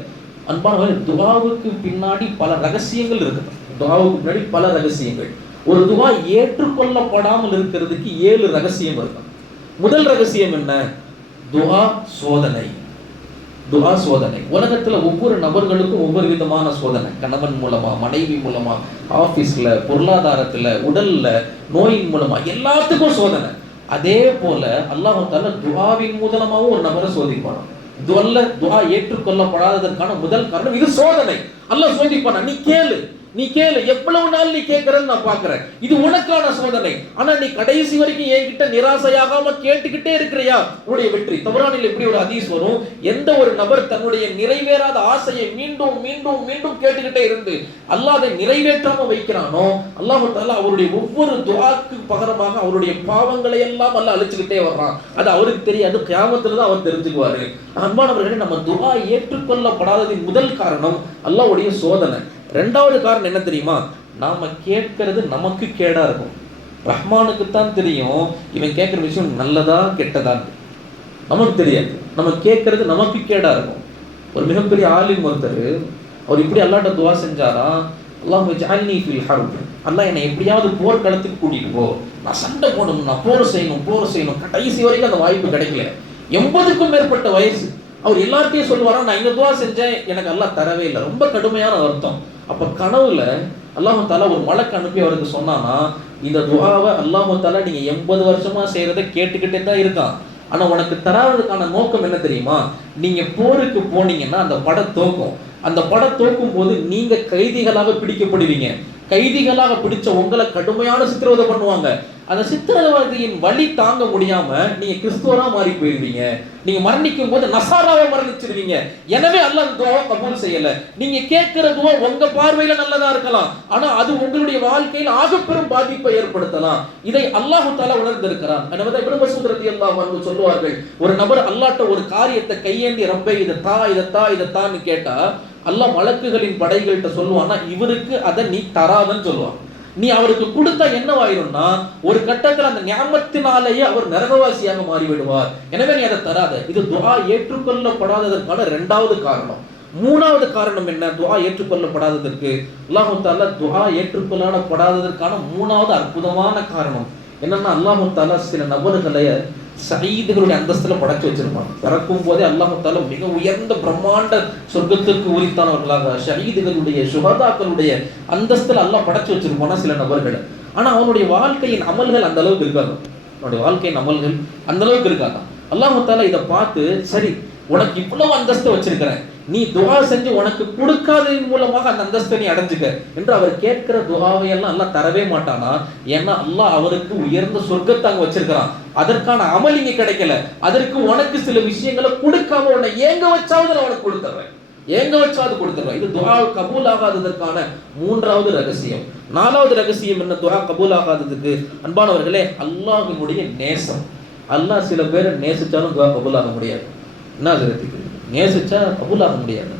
அன்பானவர்களே, துஆவுக்கு பின்னாடி பல ரகசியங்கள் இருக்குது. துஆவுக்கு பின்னாடி பல ரகசியங்கள். ஒரு துஆ ஏற்றுக்கொள்ளப்படாமல் இருக்கிறதுக்கு 7 ரகசியம் இருக்கு. முதல் ரகசியம் என்ன? துஆ சோதனை. துஆ சோதனை. உலகத்துல ஒவ்வொரு நபர்களுக்கும் ஒவ்வொரு விதமான சோதனை. கணவன் மூலமா, மனைவி மூலமா, ஆபீஸ்ல, பொருளாதாரத்துல, உடல்ல, நோயின் மூலமா, எல்லாத்துக்கும் சோதனை. அதே போல அல்லாஹ் தஆலா துஆவின் மூலமாவும் ஒரு நபரை சோதிப்பான். துஆ ஏற்றுக்கொள்ளப்படாததற்கான முதல் காரணம் இது சோதனை. அல்லாஹ் சோதிப்பான். நீ கேளு, எவ்வளவு நாள் நீ கேட்கறன்னு நான் பார்க்கிறேன். இது உனக்கான சோதனை. ஆனா நீ கடைசி வரைக்கும் என்கிட்ட நிராசையாகாம கேட்டுக்கிட்டே இருக்கிறியா, உன்னுடைய வெற்றி. தபரானில் இப்படி ஒரு ஹதீஸ் வரும், எந்த ஒரு நபர் தன்னுடைய நிறைவேறாத ஆசையை மீண்டும் மீண்டும் மீண்டும் கேட்டுக்கிட்டே இருந்து அல்லாஹ் அதை நிறைவேற்றாம வைக்கிறானோ, அல்லாஹ் தஆலா அவருடைய ஒவ்வொரு துஆக்கு பகரமாக அவருடைய பாவங்களை எல்லாம் அல்லாஹ் அழிச்சுக்கிட்டே வர்றான். அது அவருக்கு தெரியாது, கியாமத்துல தான் அவர் தெரிஞ்சுக்குவாரு. அன்பானவர்களே, நம்ம துஆ ஏற்றுக்கொள்ளப்படாததின் முதல் காரணம் அல்லாஹ்வுடைய சோதனை. ரெண்டாவது காரணம் என்ன தெரியுமா? நாம கேட்கறது நமக்கு கேடா இருக்கும். ரஹ்மானுக்கு தான் தெரியும் இவன் கேட்கிற விஷயம் நல்லதா கெட்டதான், நமக்கு தெரியாது. நம்ம கேட்கறது நமக்கு கேடா இருக்கும். ஒரு மிகப்பெரிய ஆலிம் ஒருத்தர், அவர் இப்படி அல்லாஹ்ட்ட துஆ செஞ்சாரா, அல்லாஹ் ஜஅல்னி ஃபில் ஹர்ப், அல்லாஹ் என்னை எப்படியாவது போர்க்களத்துக்கு கூட்டிட்டு போ, நான் சண்டை போடணும், நான் போர் செய்யணும். கடைசி வரைக்கும் அந்த வாய்ப்பு கிடைக்கல. 80க்கும் மேற்பட்ட வயசு. அவர் எல்லார்ட்டையும் சொல்லுவாரா, நான் இந்த துஆ செஞ்சேன், எனக்கு அல்லாஹ் தரவே இல்லை. ரொம்ப கடுமையான அர்த்தம். அப்ப கனவுல அல்லாஹ் தஆலா ஒரு மலக்கு அனுப்பி அவருக்கு சொன்னானா, இந்த துஆவை அல்லாஹ் தஆலா நீங்க 80 வருஷமா செய்யறதை கேட்டுக்கிட்டே தான் இருக்கான். ஆனா உனக்கு தராததுக்கான நோக்கம் என்ன தெரியுமா? நீங்க போருக்கு போனீங்கன்னா அந்த படை தோக்கும். அந்த படை தோக்கும் போது நீங்க கைதிகளாக பிடிக்கப்படுவீங்க. கைதிகளாக பிடிச்ச உங்களை கடுமையான சித்திரவதை பண்ணுவாங்க. அந்த சித்திரவதையின் வலி தாங்க முடியாம நீங்க கிறிஸ்துவரா மாறி போயிருவீங்க. நீங்க மரணிக்கும் போது நசாராவை மரணிச்சிருவீங்க. எனவே அல்லாஹ் துஆ கபூல் செய்யல. நீங்க கேட்கிற துஆ உங்க பார்வையில நல்லதா இருக்கலாம், ஆனா அது உங்களுடைய வாழ்க்கையில் ஆகப்பெரும் பாதிப்பை ஏற்படுத்தலாம். இதை அல்லாஹ் தஆலா உணர்ந்திருக்கிறான். எனவே இப்னு மஸ்ஊத் ரலியல்லாஹு அன்ஹு சொல்வார்கள், ஒரு நபர் அல்லாஹ்ட்ட ஒரு காரியத்தை கையேந்தி ரப்பே இதத்தான்னு கேட்டா அல்லாஹ் மலக்குகளின் படைகள்கிட்ட சொல்லுவான்னா, இவருக்கு அதை நீ தராதன்னு சொல்லுவான். நீ அவருக்கு கொடுத்தா என்னவாயிரும்னா, ஒரு கட்டத்தில் அந்த ஞாபகத்தினாலேயே அவர் நரகவாசியாக மாறிவிடுவார். எனவே நீ அதை தராத. இது துஆ ஏற்றுக்கொள்ளப்படாததற்கான 2வது காரணம். 3வது காரணம் என்ன? துஆ ஏற்றுக்கொள்ளப்படாததற்கு அல்லாஹ் தஆலா துஆ ஏற்றுக்கொள்ளப்படாததற்கான 3வது அற்புதமான காரணம் என்னன்னா, அல்லாஹ் தஆலா சில நபர்களை சயீதுகளுடைய அந்தஸ்துல படைச்சு வச்சிருப்பாங்க. பிறக்கும் போதே அல்லாஹ் தஆலா மிக உயர்ந்த பிரம்மாண்ட சொர்க்கத்திற்கு உரித்தானவர்களாக ஷஹீதுகளுடைய, சுஹதாக்களுடைய அந்தஸ்துல அல்லாஹ் படைச்சு வச்சிருப்பான சில நபர்கள். ஆனா அவனுடைய வாழ்க்கையின் அமல்கள் அந்த அளவுக்கு இருக்காது. அவனுடைய வாழ்க்கையின் அமல்கள் அந்த அளவுக்கு இருக்காது. அல்லாஹ் தஆலா இதை பார்த்து, சரி உனக்கு இவ்வளவு அந்தஸ்து வச்சிருக்கிறேன், நீ துஆ செஞ்சு உனக்கு கொடுக்காததின் மூலமாக அந்த அந்தஸ்தை நீ அடைஞ்சுக்க என்று அவர் கேட்கிற துஆவை எல்லாம் அல்லாஹ் தரவே மாட்டானா? ஏன்னா அல்லாஹ் அவருக்கு உயர்ந்த சொர்க்கத்தை அங்க வச்சிருக்கிறான். அதற்கான அமல் இங்க கிடைக்கல. அதற்கு உனக்கு சில விஷயங்களை கொடுக்காம உன்னை ஏங்க வச்சாவது நான் உனக்கு கொடுத்துறேன். இது துஆ கபூல் ஆகாததற்கான 3வது ரகசியம். 4வது ரகசியம் என்ன துஆ கபூல் ஆகாததுக்கு? அன்பானவர்களே, அல்லாஹ்வினுடைய நேசம். அல்லாஹ் சில பேரை நேசிச்சாலும் துஆ கபூல் ஆக முடியாது. என்ன சொல்றதுக்கு? நேசிச்சா கபூல் ஆக முடியாது.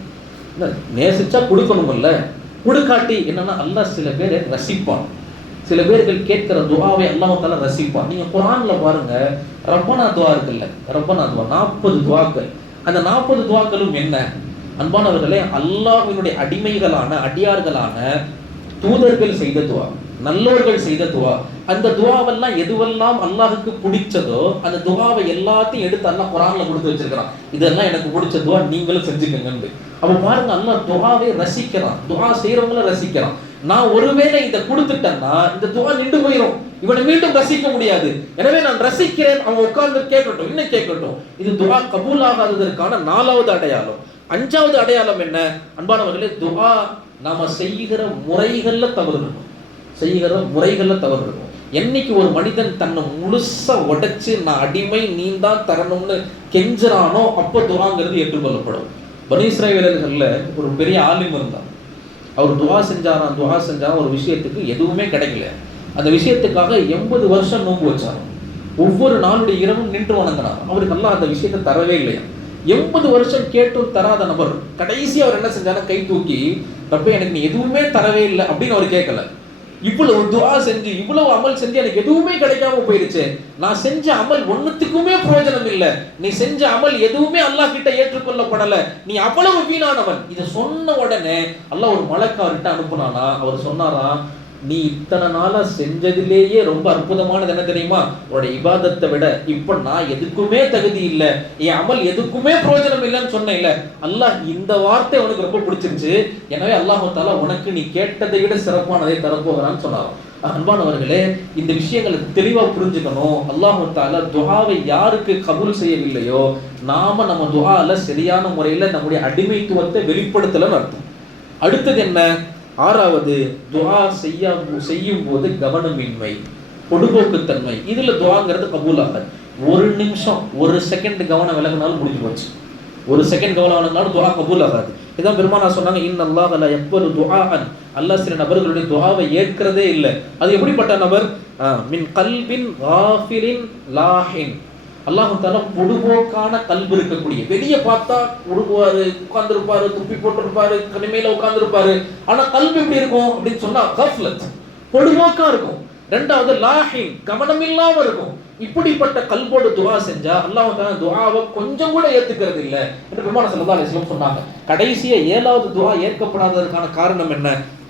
நேசிச்சா கொடுக்கணும்ல. கொடுக்காட்டி என்னன்னா அல்லாஹ் சில பேரை ரசிப்பான். சில பேர்கள் கேட்கிற துஆவை அல்லாஹ் தஆலா ரசிப்பான். நீங்க குர்ஆன்ல பாருங்க, ரப்பனா துஆ இருக்குல்ல, ரப்பனா துஆ 40 துஆக்கள். அந்த 40 துஆக்களும் என்ன? அன்பானவர்களே, அல்லாஹ்வினுடைய அடிமைகளான, அடியார்களான தூதர்கள் செய்த துஆ, நல்லோர்கள் செய்த துஆ. அந்த துஆவெல்லாம் எதுவெல்லாம் அல்லாஹ்வுக்கு பிடிச்சதோ அந்த துஆவை எல்லாத்தையும் எடுத்து அல்லாஹ் குர்ஆன்ல கொடுத்து வச்சிருக்கான். இதெல்லாம் எனக்கு பிடிச்ச துஆ, நீங்களும் செஞ்சுக்கங்கன்னு. அப்ப பாருங்க, அல்லாஹ் துஆவை ரசிக்கிறான், துஆ செய்யறவங்கள ரசிக்கிறான். நான் ஒருவேளை இதை கொடுத்துட்டேன்னா இந்த துஆ நின்று போயிடும், இவனை மீண்டும் ரசிக்க முடியாது. எனவே நான் ரசிக்கிறேன், அவன் உட்கார்ந்து கேட்கட்டும், இன்னும் கேட்கட்டும். இது துஆ கபூல் ஆகாததற்கான 4வது அடையாளம். 5வது அடையாளம் என்ன? அன்பானவர்களே, துஆ நாம செய்கிற முறைகள்ல தவறு இருக்கும். என்னைக்கு ஒரு மனிதன் தன்னை முழுசா உடைச்சு நான் அடிமை, நீ தான் தரணும்னு கெஞ்சுறானோ அப்போ துஆங்கிறது ஏற்றுக்கொள்ளப்படும். பனி இஸ்ராயேலர்கள்ல ஒரு பெரிய ஆலிம் இருந்தார். அவர் துஆ செஞ்சாராம் ஒரு விஷயத்துக்கு எதுவுமே கிடைக்கல. அந்த விஷயத்துக்காக 80 வருஷம் நோன்பு வச்சார். ஒவ்வொரு நாளுடைய இரவும் நின்று வணங்கினார். அவருக்கு அல்லாஹ் அந்த விஷயத்தை தரவே இல்லையா. 80 வருஷம் கேட்டும் தராத நபர் கடைசி அவர் என்ன செஞ்சாலும் கை தூக்கி ரப்பே எனக்கு நீ எதுவுமே தரவே இல்லை அப்படின்னு அவர் கேட்கல. இவ்வளவு துஆ செஞ்சு இவ்வளவு அமல் செஞ்சு எனக்கு எதுவுமே கிடைக்காம போயிருச்சு, நான் செஞ்ச அமல் ஒன்னுத்துக்குமே பிரயோஜனம் இல்லை, நீ செஞ்ச அமல் எதுவுமே அல்லாஹ் கிட்ட ஏற்றுக்கொள்ளப்படல, நீ அவ்வளவு வீணானவன். இதை சொன்ன உடனே அல்லாஹ் ஒரு மலக்கார்கிட்ட அனுப்புனானா. அவர் சொன்னாராம், நீ இத்தனை நாளா செஞ்சதிலேயே ரொம்ப அற்புதமானது என்ன தெரியுமா, உன்னோட இபாதத்தை விட இப்ப நான் எதுக்குமே தகுதி இல்லை, என் அமல் எதுக்குமே பிரயோஜனம் இல்லைன்னு சொன்னேன் இல்ல, அல்லாஹ் இந்த வார்த்தை உனக்கு ரொம்ப பிடிச்சிருச்சு, எனவே அல்லாஹு தஆலா உனக்கு நீ கேட்டதை விட சிறப்பானதை தரப்போகிறான்னு சொன்னாராம். அன்பானவர்களே, இந்த விஷயங்களை தெளிவா புரிஞ்சுக்கணும். அல்லாஹு தஆலா துஆவை யாருக்கு கபூல் செய்யவில்லையோ நாம நம்ம துஆல சரியான முறையில் நம்முடைய அடிமைத்துவத்தை வெளிப்படுத்தலன்னு அர்த்தம். அடுத்தது என்ன, ஆறாவது, துஆ செய்யும் போது கவனமின்மை, பொடுபோக்குத்தன்மை. இதுல துஆங்கிறது கபூல் ஆகாது. ஒரு நிமிஷம் ஒரு செகண்ட் கவனம் விலகினாலும் முடிஞ்சு போச்சு. ஒரு செகண்ட் கவனம் விலகினாலும் துஆ கபூல் ஆகாது. இதான் பெருமானா சொன்னாங்க, இன்னல்லாஹ லா யக்பலு துஆஅன், அல்லாஹ் சில நபர்களுடைய துஆவை ஏற்கிறதே இல்லை. அது எப்படிப்பட்ட நபர், மின் கல்பின் காஃபிலின் லாஹின், அல்லாஹ் தஆலா பொடுபோக்கான கல்பு இருக்கக்கூடிய, வெளியே பார்த்தா உருகுவாரு, உட்கார்ந்துருப்பாரு, துப்பி போட்டிருப்பாரு, கனிமையில உட்கார்ந்துருப்பாரு, ஆனா கல்பு எப்படி இருக்கும் அப்படின்னு சொன்னா கஃப்லத், பொடுபோக்கா இருக்கும். ரெண்டாவது லாஹின், கவனமில்லாம இருக்கும். இப்படிப்பட்ட கல்போடு துஆ செஞ்சா அல்லாஹ் தஆலா துஆவை கொஞ்சம் கூட ஏத்துக்கிறது இல்லை என்று பெருமானார் ஸல்லல்லாஹு அலைஹி வஸல்லம் சொன்னாங்க. கடைசியா 7வது துஆ ஏற்கப்படாததற்கான காரணம் என்ன,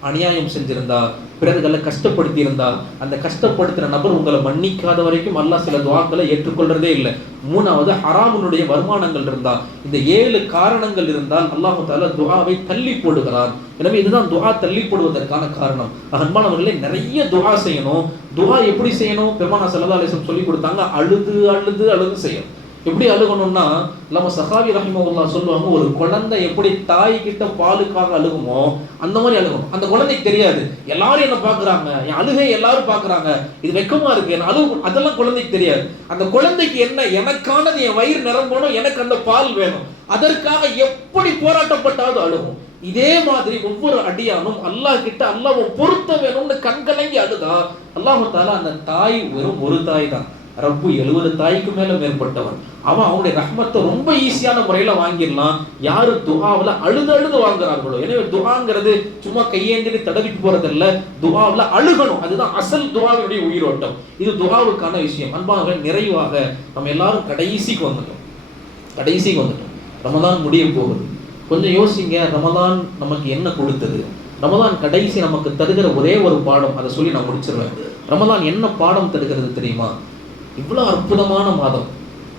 அநியாயம் செஞ்சிருந்தா, பிறர்களை கஷ்டப்படுத்தி இருந்தா, அந்த கஷ்டப்படுத்துற நபர் உங்களை மன்னிக்காத வரைக்கும் அல்லாஹ் சில துஆக்களை ஏற்றுக்கொள்றதே இல்லை. 3வது ஹராமுடைய வருமானங்கள் இருந்தா, இந்த 7 காரணங்கள் இருந்தால் அல்லாஹ் தஆலா துஆவை தள்ளி போடுகிறான். எனவே இதுதான் துஆ தள்ளி போடுவதற்கான காரணம். அன்பானவர்களே, நிறைய துஆ செய்யணும். துஆ எப்படி செய்யணும், பெருமானார் ஸல்லல்லாஹு அலைஹி வஸல்லம் சொல்லி கொடுத்தாங்க. அழுது அழுது அழுது செய்யணும். எப்படி அழுகணும்னா, நம்ம சஹாபி ரஹிமஹுல்லாஹ் சொல்லுவாங்க, ஒரு குழந்தை எப்படி தாய் கிட்ட பாலுக்காக அழுகுமோ அந்த மாதிரி அழுகணும். அந்த குழந்தைக்கு தெரியாது, எல்லாரும் என்ன பாக்குறாங்க, என் அழுகை எல்லாரும் பாக்குறாங்க, இது வெக்கமா இருக்கு, என் அழுகு, அதெல்லாம் குழந்தைக்கு தெரியாது. அந்த குழந்தைக்கு என்ன, எனக்கானது என் வயிறு நிரம்பணும், எனக்கு அந்த பால் வேணும், அதற்காக எப்படி போராட்டப்பட்டாவது அழுகும். இதே மாதிரி ஒவ்வொரு அடியானும் அல்லாஹ் கிட்ட அல்லாஹ் பொருத்த வேணும்னு கண்கலங்கி அழுதா அல்லாஹ் தஆலா அந்த தாய் வெறும் ஒரு தாய் தான், ரப்பு 70 தாய்க்கு மேல மேற்பட்டவன். அவன் அவனுடைய ரஹ்மத்தை ரொம்ப ஈஸியான முறையில வாங்கிடலாம் யாரு துஆவுல அழுது அழுது வாங்குறார்களோ. எனவே துஆங்கிறது சும்மா கையேந்தி தடவிட்டு போறதில்ல, துஆவுல அழுகணும். அதுதான் அசல் துஆவுடைய உயிரோட்டம். இது துஆவுக்கான விஷயம். அன்பானவர்களே, நிறைவாக நம்ம எல்லாரும் கடைசிக்கு வந்துட்டோம். ரமதான் முடிய போகுது. கொஞ்சம் யோசிங்க, ரமதான் நமக்கு என்ன கொடுத்தது? ரமதான் கடைசி நமக்கு தருகிற ஒரே ஒரு பாடம், அதை சொல்லி நான் முடிச்சிருவேன். ரமதான் என்ன பாடம் தருகிறது தெரியுமா? இவ்வளோ அற்புதமான மாதம்,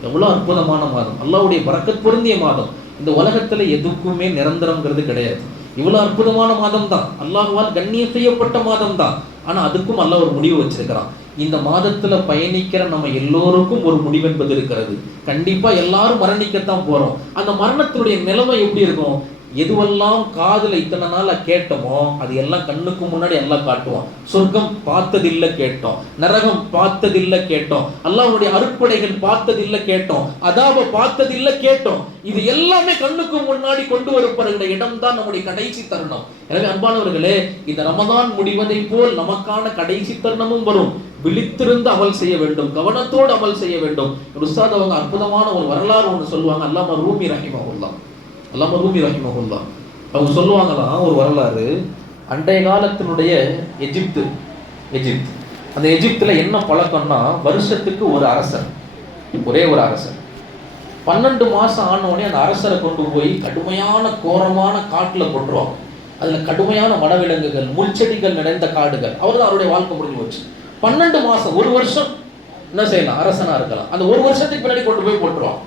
எவ்வளோ அற்புதமான மாதம், அல்லாஹ்வுடைய பரக்கத் பொருந்திய மாதம். இந்த உலகத்துல எதுக்குமே நிரந்தரம்ங்கிறது கிடையாது. இவ்வளோ அற்புதமான மாதம் தான், அல்லாஹ்வால் கண்ணியம் செய்யப்பட்ட மாதம் தான். ஆனா அதுக்கும் அல்லாஹ் ஒரு முடிவு வச்சிருக்கிறான். இந்த மாதத்துல பயணிக்கிற நம்ம எல்லோருக்கும் ஒரு முடிவு என்பது இருக்கிறது. கண்டிப்பா எல்லாரும் மரணிக்கத்தான் போறோம். அந்த மரணத்துடைய நிலைமை எப்படி இருக்கும்? எதுவெல்லாம் காதுல இத்தனை நாளா கேட்டோமோ அது எல்லாம் கண்ணுக்கு முன்னாடி எல்லாம் காட்டுவோம். சொர்க்கம் பார்த்ததில்லை கேட்டோம், நரகம் பார்த்ததில்லை கேட்டோம், அல்லாஹ்வுடைய அருட்படைகள் பார்த்ததில்லை கேட்டோம், அதாப பார்த்ததில்லை கேட்டோம். இது எல்லாமே கண்ணுக்கு முன்னாடி கொண்டு வரப்படுகிற இடம் தான் நம்முடைய கடைசி தருணம். எனவே அன்பானவர்களே, இந்த ரமதான் முடிவதை போல் நமக்கான கடைசி தருணமும் வரும். விழித்திருந்து அமல் செய்ய வேண்டும், கவனத்தோடு அமல் செய்ய வேண்டும். உஸ்தாத் அவங்க அற்புதமான ஒரு வரலாறு ஒன்று சொல்லுவாங்க. அல்லாமா ரூமி ரஹிமஹுல்லாஹ் அவங்க சொல்லுவாங்களாம் ஒரு வரலாறு. அன்றைய காலத்தினுடைய எகிப்து, அந்த எகிப்துல என்ன பழக்கம்னா, வருஷத்துக்கு ஒரு அரசர், ஒரே ஒரு அரசர். 12 மாசம் ஆனோடனே அந்த அரசரை கொண்டு போய் கடுமையான கோரமான காட்டுல போட்டுருவாங்க. அதுல கடுமையான வனவிலங்குகள், முள்செடிகள் நிறைந்த காடுகள். அவர் தான் அவருடைய வாழ்க்கை முடிஞ்சு போச்சு. 12 மாசம், ஒரு வருஷம் என்ன செய்யலாம், அரசனா இருக்கலாம். அந்த ஒரு வருஷத்துக்கு பின்னாடி கொண்டு போய் போட்டுருவாங்க.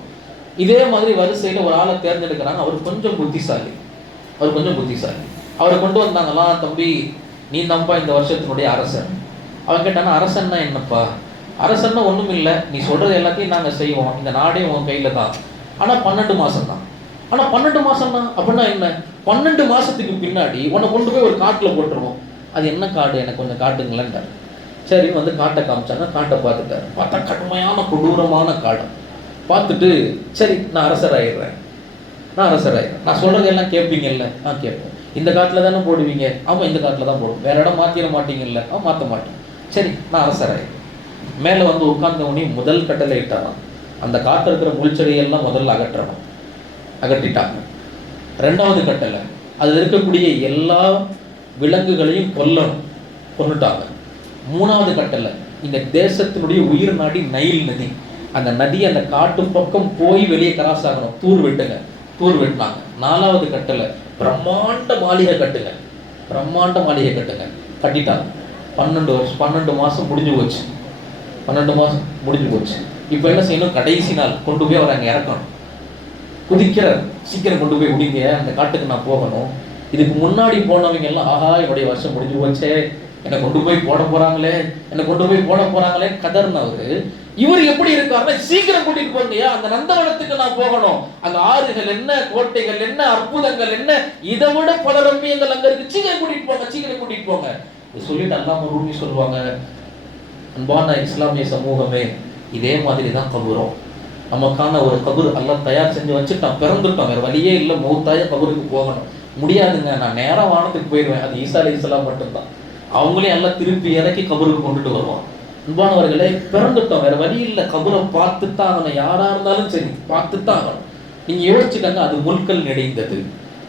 இதே மாதிரி வரிசையில் ஒரு ஆளை தேர்ந்தெடுக்கிறாங்க. அவர் கொஞ்சம் புத்திசாலி. அவரை கொண்டு வந்தாங்களா, தம்பி நீ தான்ப்பா இந்த வருஷத்தினுடைய அரசன். அவன் கேட்டானா, அரசன்னா என்னப்பா? அரசன்னா ஒன்றும் இல்லை, நீ சொல்றது எல்லாத்தையும் நாங்கள் செய்வோம், இந்த நாடே உன் கையில தான். ஆனால் 12 மாசம் தான். ஆனால் 12 மாசம் தான் அப்படின்னா என்ன? 12 மாசத்துக்கு பின்னாடி உன்னை கொண்டு போய் ஒரு காட்டில் போட்டுருவோம். அது என்ன காடு, எனக்கு கொஞ்சம் காட்டுங்களேன்ட்டார். சரி வந்து காட்டை காமிச்சாங்க. காட்டை பார்த்துட்டாரு. பார்த்தா கடுமையான கொடூரமான காடு. பார்த்துட்டு சரி நான் அரசராயிடுறேன், நான் சொல்றது எல்லாம் கேட்பீங்கல்ல? கேட்பேன். இந்த காட்டில் தானே போடுவீங்க? ஆமாம் இந்த காட்டில் தான் போடுவோம். வேற இடம் மாற்றிட மாட்டீங்கல்ல? மாற்ற மாட்டேன். சரி நான் அரசராயிடுறேன். மேலே வந்து உட்கார்ந்தவனே முதல் கட்டளை இட்டாராம், அந்த காட்டில் இருக்கிற முள்செடியெல்லாம் முதல்ல அகற்றணும். அகற்றிட்டாங்க. 2வது கட்டளை, அதில் இருக்கக்கூடிய எல்லா விலங்குகளையும் கொன்னுட்டாங்க. 3வது கட்டளை, இந்த தேசத்தினுடைய உயிர் நாடி நைல் நதி, அந்த நதி அந்த காட்டு பக்கம் போய் வெளியே கிராஸ் ஆகணும், தூர் வெட்டினாங்க. 4வது கட்டளை, பிரம்மாண்ட மாளிகை கட்டுங்க. கட்டிட்டாங்க. 12 மாசம் முடிஞ்சு போச்சு. 12 மாசம் முடிஞ்சு போச்சு. இப்போ என்ன செய்யணும்? கடைசி நாள் கொண்டு போய் அவர் அங்கே இறக்கணும். குதிக்கிறார், சீக்கிரம் கொண்டு போய் விடுங்க, அந்த காட்டுக்கு நான் போகணும். இதுக்கு முன்னாடி போனவங்க எல்லாம், ஆஹா என்னுடைய வருஷம் முடிஞ்சு போச்சே, என்னை கொண்டு போய் போட போறாங்களே கதர்னவரு. இவர் எப்படி இருக்காருன்னா, சீக்கிரம் கூட்டிட்டு போங்கயா, அந்த நந்தவனத்துக்கு நான் போகணும். அங்க ஆறுகள் என்ன, கோட்டைகள் என்ன, அற்புதங்கள் என்ன, இதை விட பல ரம்மியங்கள் அங்க இருக்கு, சீக்கிரம் கூட்டிட்டு போங்க. இது சொல்லிட்டு அல்லாம ரூமி சொல்லுவாங்க, அன்பான இஸ்லாமிய சமூகமே, இதே மாதிரி தான் கபூரும். நமக்கான ஒரு கபூர் அல்லாஹ் தயார் செஞ்சு வச்சுட்டான். பிறந்துட்டோம், வேற வழியே இல்லை, மௌத்தாய கபூருக்கு போகணும். முடியாதுங்க, நான் நேரம் வானத்துக்கு போயிடுவேன். அது ஈசா அலைஹிஸ்ஸலாம் மட்டும்தான். அவங்களே எல்லாம் திருப்பி இறக்கி கபருக்கு கொண்டுட்டு வருவான். அன்பானவர்களே, பிறந்துட்டோம், வேற வழி இல்லை, கபரை பார்த்துத்தான் ஆகணும். யாரா இருந்தாலும் சரி, பார்த்துத்தான் ஆகணும். நீங்க யோசிச்சுக்கங்க, அது முள்கள் நிறைந்தது,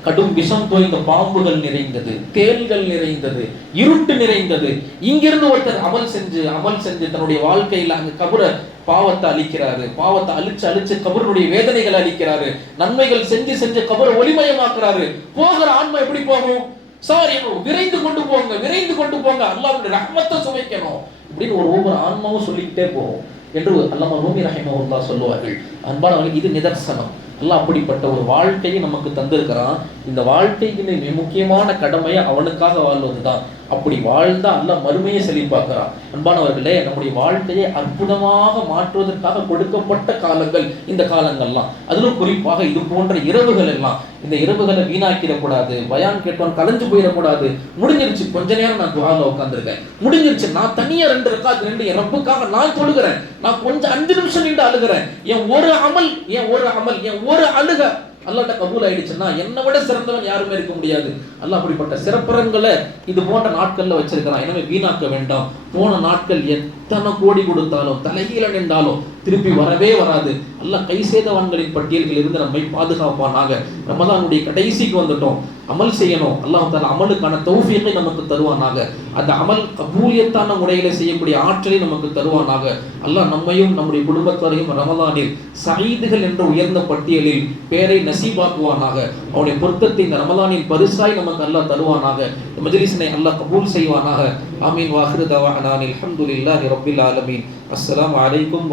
கடும் விஷம் தோய்ந்த பாம்புகள் நிறைந்தது, தேள்கள் நிறைந்தது, இருட்டு நிறைந்தது. இங்கிருந்து ஒருத்தர் அமல் செஞ்சு தன்னுடைய வாழ்க்கையில அங்க கபரை பாவத்தை அழிக்கிறாரு, பாவத்தை அழிச்சு கபருடைய வேதனைகளை அழிக்கிறாரு, நன்மைகள் செஞ்சு கபரை ஒளிமயமாக்குறாரு. போகிற ஆன்மா எப்படி போகும்? சாரி, விரைந்து கொண்டு போங்க, அல்லாஹ்வுடைய ரஹ்மத்தை சுவைக்கணும் இப்படின்னு ஒவ்வொரு ஆன்மாவும் சொல்லிக்கிட்டே போகும் என்று அல்லாமா ரூமி ரஹிமஹுல்லாஹ் சொல்லுவார்கள். அன்பானவர்கள், இது நிதர்சனம். அல்லாஹ் அப்படிப்பட்ட ஒரு வாழ்க்கையை நமக்கு தந்திருக்கிறான். இந்த வாழ்க்கைக்கு மிக முக்கியமான கடமையை அவனுக்காக வாழ்வதுதான். அப்படி வாழ்ந்தா அல்லாஹ் மறுமையை செழிப்பாக்குறான். அன்பானவர்களே, நம்முடைய வாழ்க்கையை அற்புதமாக மாற்றுவதற்காக கொடுக்கப்பட்ட காலங்கள் இந்த காலங்கள்லாம். அதிலும் குறிப்பாக இது போன்ற இரவுகள் எல்லாம், இந்த இரவுகளை வீணாக்கிடக்கூடாது. பயான் கேட்டவன் கலைஞ்சு போயிடக்கூடாது. முடிஞ்சிருச்சு, கொஞ்ச நேரம் நான் துஆல உட்கார்ந்துருக்கேன், முடிஞ்சிருச்சு, நான் தனியா 2 ரக்காத் நின்று என் ரப்புக்காக நான் தொழுகிறேன், நான் கொஞ்சம் 5 நிமிஷம் நின்று அழுகிறேன், என் ஒரு அமல் என் ஒரு அழுக அல்லாஹ்ட்ட கபூல் ஆயிடுச்சுன்னா என்னை விட சிறந்தவன் யாருமே இருக்க முடியாது. அல்லாஹ் அப்படிப்பட்ட சிறப்புறங்களை இது போன்ற நாட்கள்ல வச்சிருக்கிறான். எனவே வீணாக்க வேண்டாம். போன நாட்கள் எத்தனை கோடி கொடுத்தாலும், தலைகீழ நின்றாலும் திருப்பி வரவே வராது. அல்லாஹ் கை செய்தவன்களின் பட்டியல்கள் இருந்து நம்மை பாதுகாப்பானாக. ரமதானுடைய கடைசிக்கு வந்துட்டோம், அமல் செய்யணும். அல்லாஹ் தஆலா அமலுக்கான தௌஃபீகை நமக்கு தருவானாக. அந்த அமல் கபூலியத்தான முறையில செய்யக்கூடிய ஆற்றலை நமக்கு தருவானாக. அல்லாஹ் நம்மையும் நம்முடைய குடும்பத்தாரையும் ரமதானில் சயீதுகள் என்ற உயர்ந்த பட்டியலில் பேரை நசீபாக்குவானாக. அவனுடைய பொருத்தத்தை இந்த ரமதானின் பரிசாய் நமக்கு அல்லாஹ் தருவானாக. மஜ்லிஸினை அல்லாஹ் கபூல் செய்வானாக. ஆமீன். வாஹிரு தஅவானா அல்ஹம்துலில்லாஹி ரப்பில் ஆலமீன். அஸ்ஸலாமு அலைக்கும்.